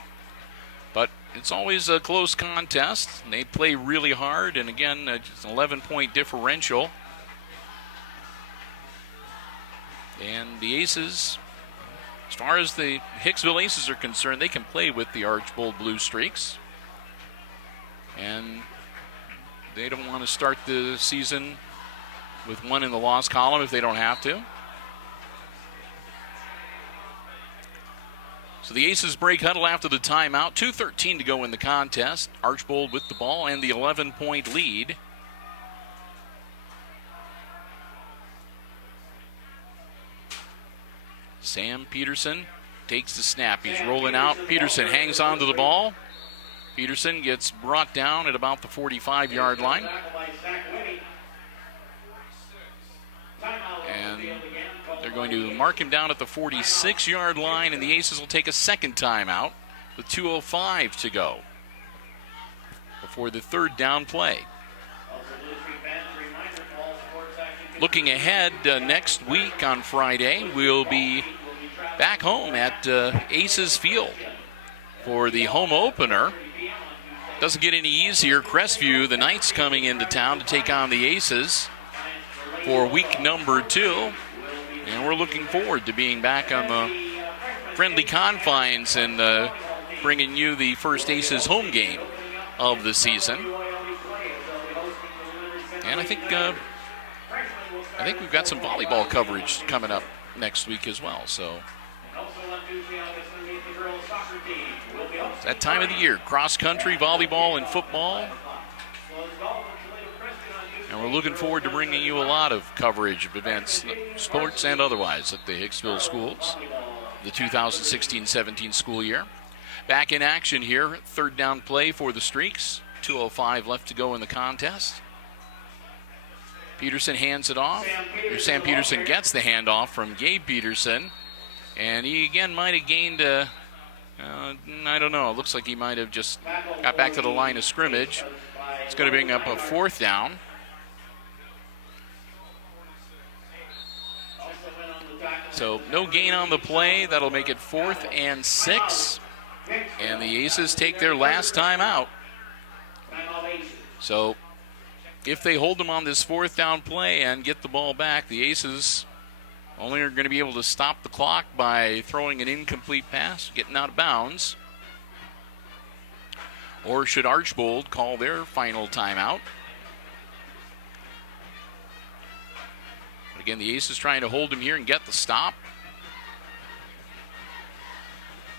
But it's always a close contest. And they play really hard, and again, it's an 11-point differential. And the Aces, as far as the Hicksville Aces are concerned, they can play with the Archbold Blue Streaks. And they don't want to start the season with 1 in the loss column if they don't have to. So the Aces break huddle after the timeout. 2:13 to go in the contest. Archbold with the ball and the 11-point lead. Sam Peterson takes the snap. He's rolling out. Peterson hangs on to the ball. Peterson gets brought down at about the 45-yard line. And they're going to mark him down at the 46-yard line, and the Aces will take a second timeout with 2:05 to go before the third down play. Looking ahead, next week on Friday, we'll be back home at Aces Field for the home opener. Doesn't get any easier. Crestview, the Knights, coming into town to take on the Aces for week number 2. And we're looking forward to being back on the friendly confines and bringing you the first Aces home game of the season. And I think we've got some volleyball coverage coming up next week as well. So it's that time of the year, cross country, volleyball, and football. And we're looking forward to bringing you a lot of coverage of events, sports and otherwise, at the Hicksville schools, the 2016-17 school year. Back in action here, third down play for the Streaks. 2:05 left to go in the contest. Peterson hands it off. Sam Peterson gets the handoff from Gabe Peterson. And he again might have gained I don't know. It looks like he might have just got back to the line of scrimmage. It's going to bring up a fourth down. So no gain on the play. That'll make it 4th and 6. And the Aces take their last time out. So if they hold them on this fourth down play and get the ball back, the Aces only are going to be able to stop the clock by throwing an incomplete pass, getting out of bounds. Or should Archbold call their final timeout? But again, the Aces trying to hold him here and get the stop.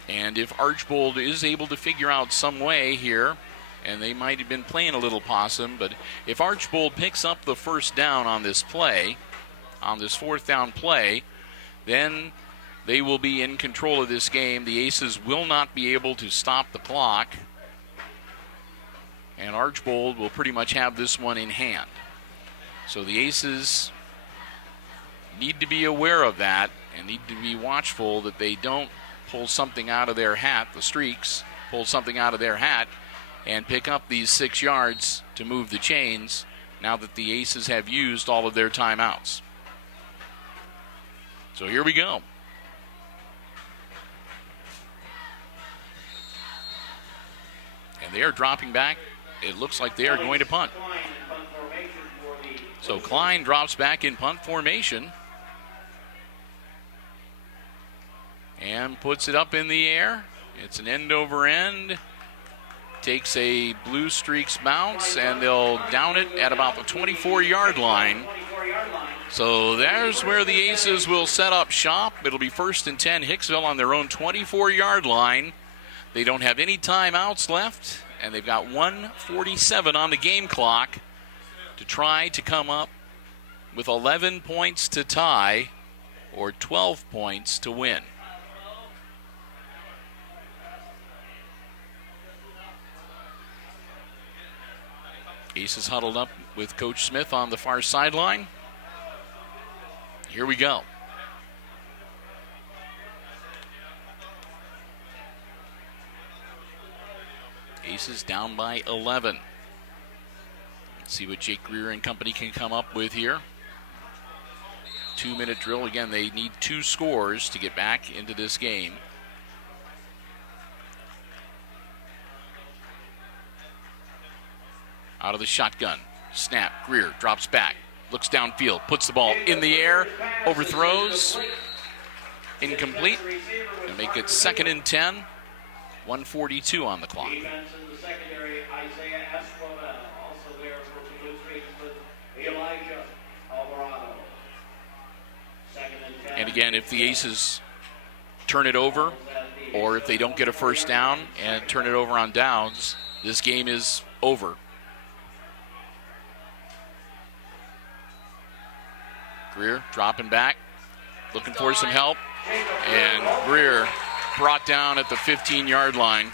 And if Archbold is able to figure out some way here, and they might have been playing a little possum, but if Archbold picks up the first down on this play, on this fourth down play, then they will be in control of this game. The Aces will not be able to stop the clock, and Archbold will pretty much have this one in hand. So the Aces need to be aware of that and need to be watchful that they don't pull something out of their hat, the Streaks pull something out of their hat and pick up these 6 yards to move the chains now that the Aces have used all of their timeouts. So here we go. And they are dropping back. It looks like they are going to punt. So Klein drops back in punt formation and puts it up in the air. It's an end over end. Takes a Blue Streaks bounce, and they'll down it at about the 24-yard line. So there's where the Aces will set up shop. It'll be 1st and 10, Hicksville on their own 24-yard line. They don't have any timeouts left, and they've got 1:47 on the game clock to try to come up with 11 points to tie or 12 points to win. Aces huddled up with Coach Smith on the far sideline. Here we go. Aces down by 11. Let's see what Jake Greer and company can come up with here. 2-minute drill. Again, they need 2 scores to get back into this game. Out of the shotgun. Snap. Greer drops back. Looks downfield. Puts the ball in the air. Overthrows. Incomplete. And make it 2nd and 10. 1:42 on the clock. And again, if the Aces turn it over, or if they don't get a first down and turn it over on downs, this game is over. Greer dropping back, looking for some help, and Greer brought down at the 15-yard line.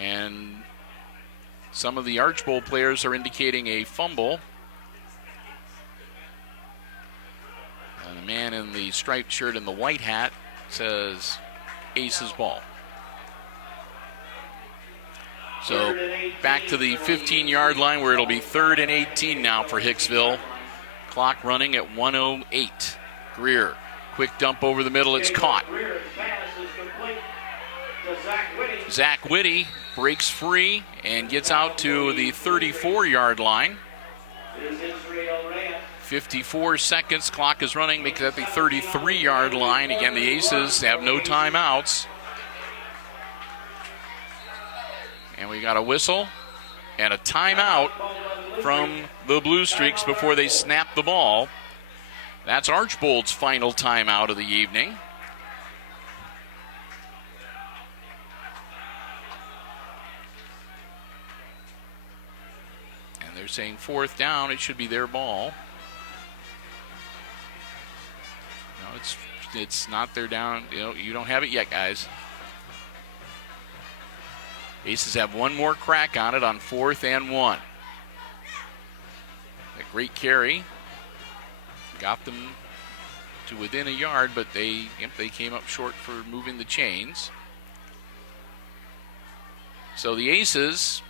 And some of the Archbold players are indicating a fumble. And the man in the striped shirt and the white hat says Aces ball. So back to the 15-yard line where it'll be 3rd and 18 now for Hicksville. Clock running at 1:08. Greer, quick dump over the middle, it's caught. Zach Whitty breaks free and gets out to the 34-yard line. 54 seconds, clock is running, makes it at the 33-yard line. Again, the Aces have no timeouts. And we got a whistle and a timeout from the Blue Streaks before they snap the ball. That's Archbold's final timeout of the evening. And they're saying 4th down, it should be their ball. No, it's not their down. You don't have it yet, guys. Aces have one more crack on it on 4th and 1. A great carry. Got them to within a yard, but they came up short for moving the chains. So the Aces,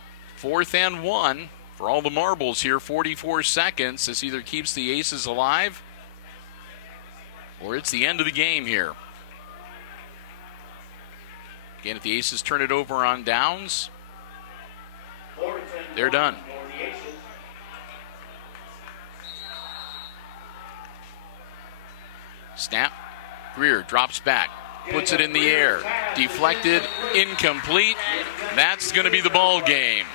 4th and 1 for all the marbles here, 44 seconds. This either keeps the Aces alive or it's the end of the game here. Again, if the Aces turn it over on downs, they're done. Snap. Greer drops back, puts it in the air, deflected, incomplete. That's going to be the ball game.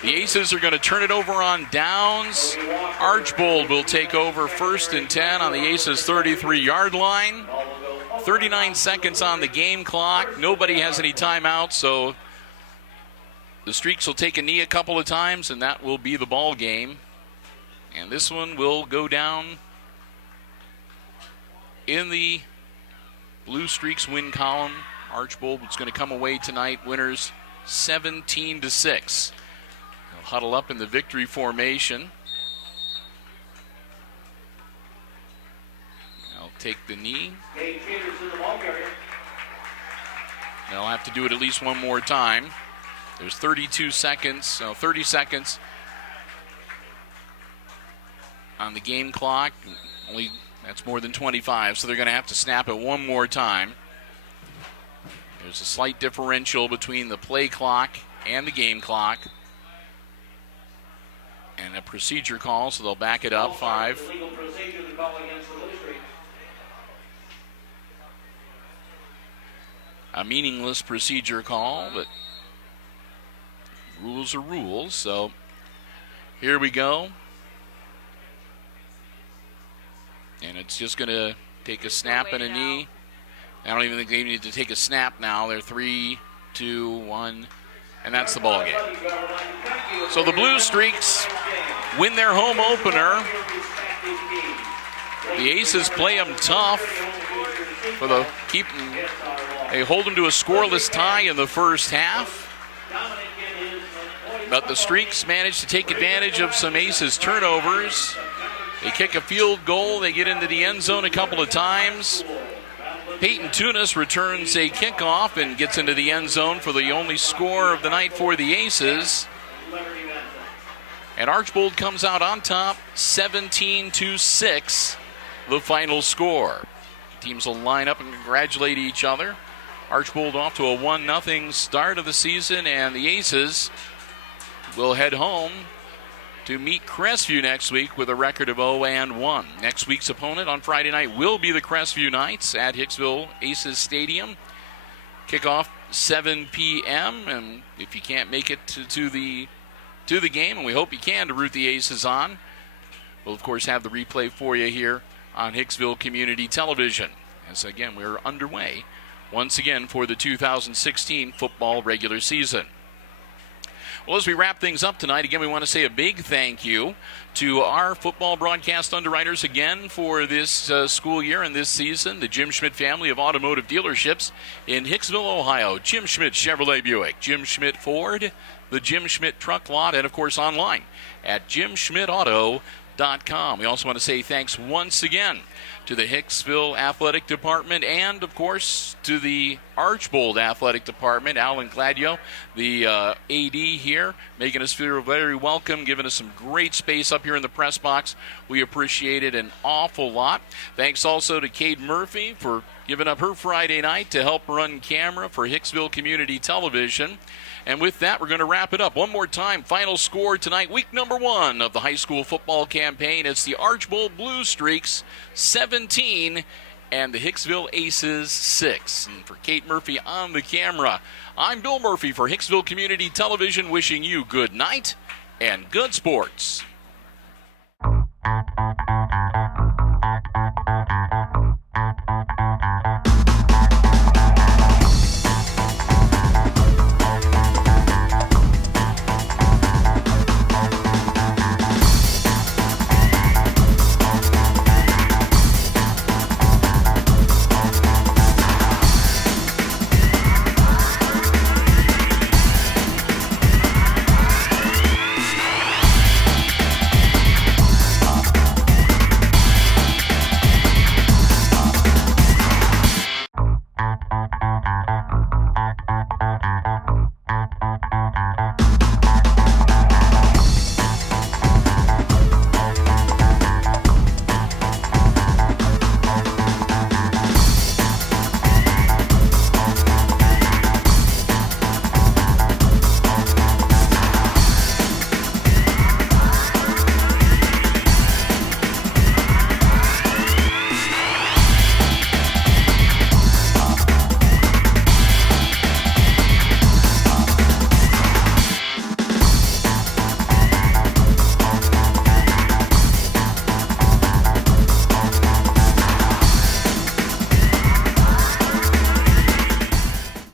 The Aces are going to turn it over on downs. Archbold will take over 1st and 10 on the Aces' 33-yard line. 39 seconds on the game clock. Nobody has any timeouts, so the Streaks will take a knee a couple of times, and that will be the ball game. And this one will go down in the Blue Streaks win column. Archbold is going to come away tonight winners 17-6. They'll huddle up in the victory formation. They'll take the knee. They'll have to do it at least one more time. There's 30 seconds on the game clock. That's more than 25, so they're going to have to snap it one more time. There's a slight differential between the play clock and the game clock. And a procedure call, so they'll back it up. 5. A meaningless procedure call, but rules are rules, so here we go. And it's just going to take a snap and a knee. I don't even think they need to take a snap now. They're 3, 2, 1, and that's the ball game. So the Blue Streaks win their home opener. The Aces play them tough they hold them to a scoreless tie in the first half. But the Streaks manage to take advantage of some Aces turnovers. They kick a field goal. They get into the end zone a couple of times. Peyton Tunis returns a kickoff and gets into the end zone for the only score of the night for the Aces. And Archbold comes out on top, 17-6, the final score. Teams will line up and congratulate each other. Archbold off to a 1-0 start of the season, and the Aces will head home to meet Crestview next week with a record of 0-1. Next week's opponent on Friday night will be the Crestview Knights at Hicksville Aces Stadium. Kickoff 7 p.m. And if you can't make it to the game, and we hope you can to root the Aces on, we'll of course have the replay for you here on Hicksville Community Television. As again, we're underway once again for the 2016 football regular season. Well, as we wrap things up tonight, again, we want to say a big thank you to our football broadcast underwriters again for this school year and this season, the Jim Schmidt family of automotive dealerships in Hicksville, Ohio. Jim Schmidt Chevrolet Buick, Jim Schmidt Ford, the Jim Schmidt Truck Lot, and, of course, online at jimschmidtauto.com. We also want to say thanks once again to the Hicksville Athletic Department and, of course, to the Archbold Athletic Department. Alan Gladio, the AD here, making us feel very welcome, giving us some great space up here in the press box. We appreciate it an awful lot. Thanks also to Kate Murphy for giving up her Friday night to help run camera for Hicksville Community Television. And with that, we're going to wrap it up. One more time, final score tonight, week number 1 of the high school football campaign. It's the Archbold Blue Streaks 17 and the Hicksville Aces 6. And for Kate Murphy on the camera, I'm Bill Murphy for Hicksville Community Television, wishing you good night and good sports.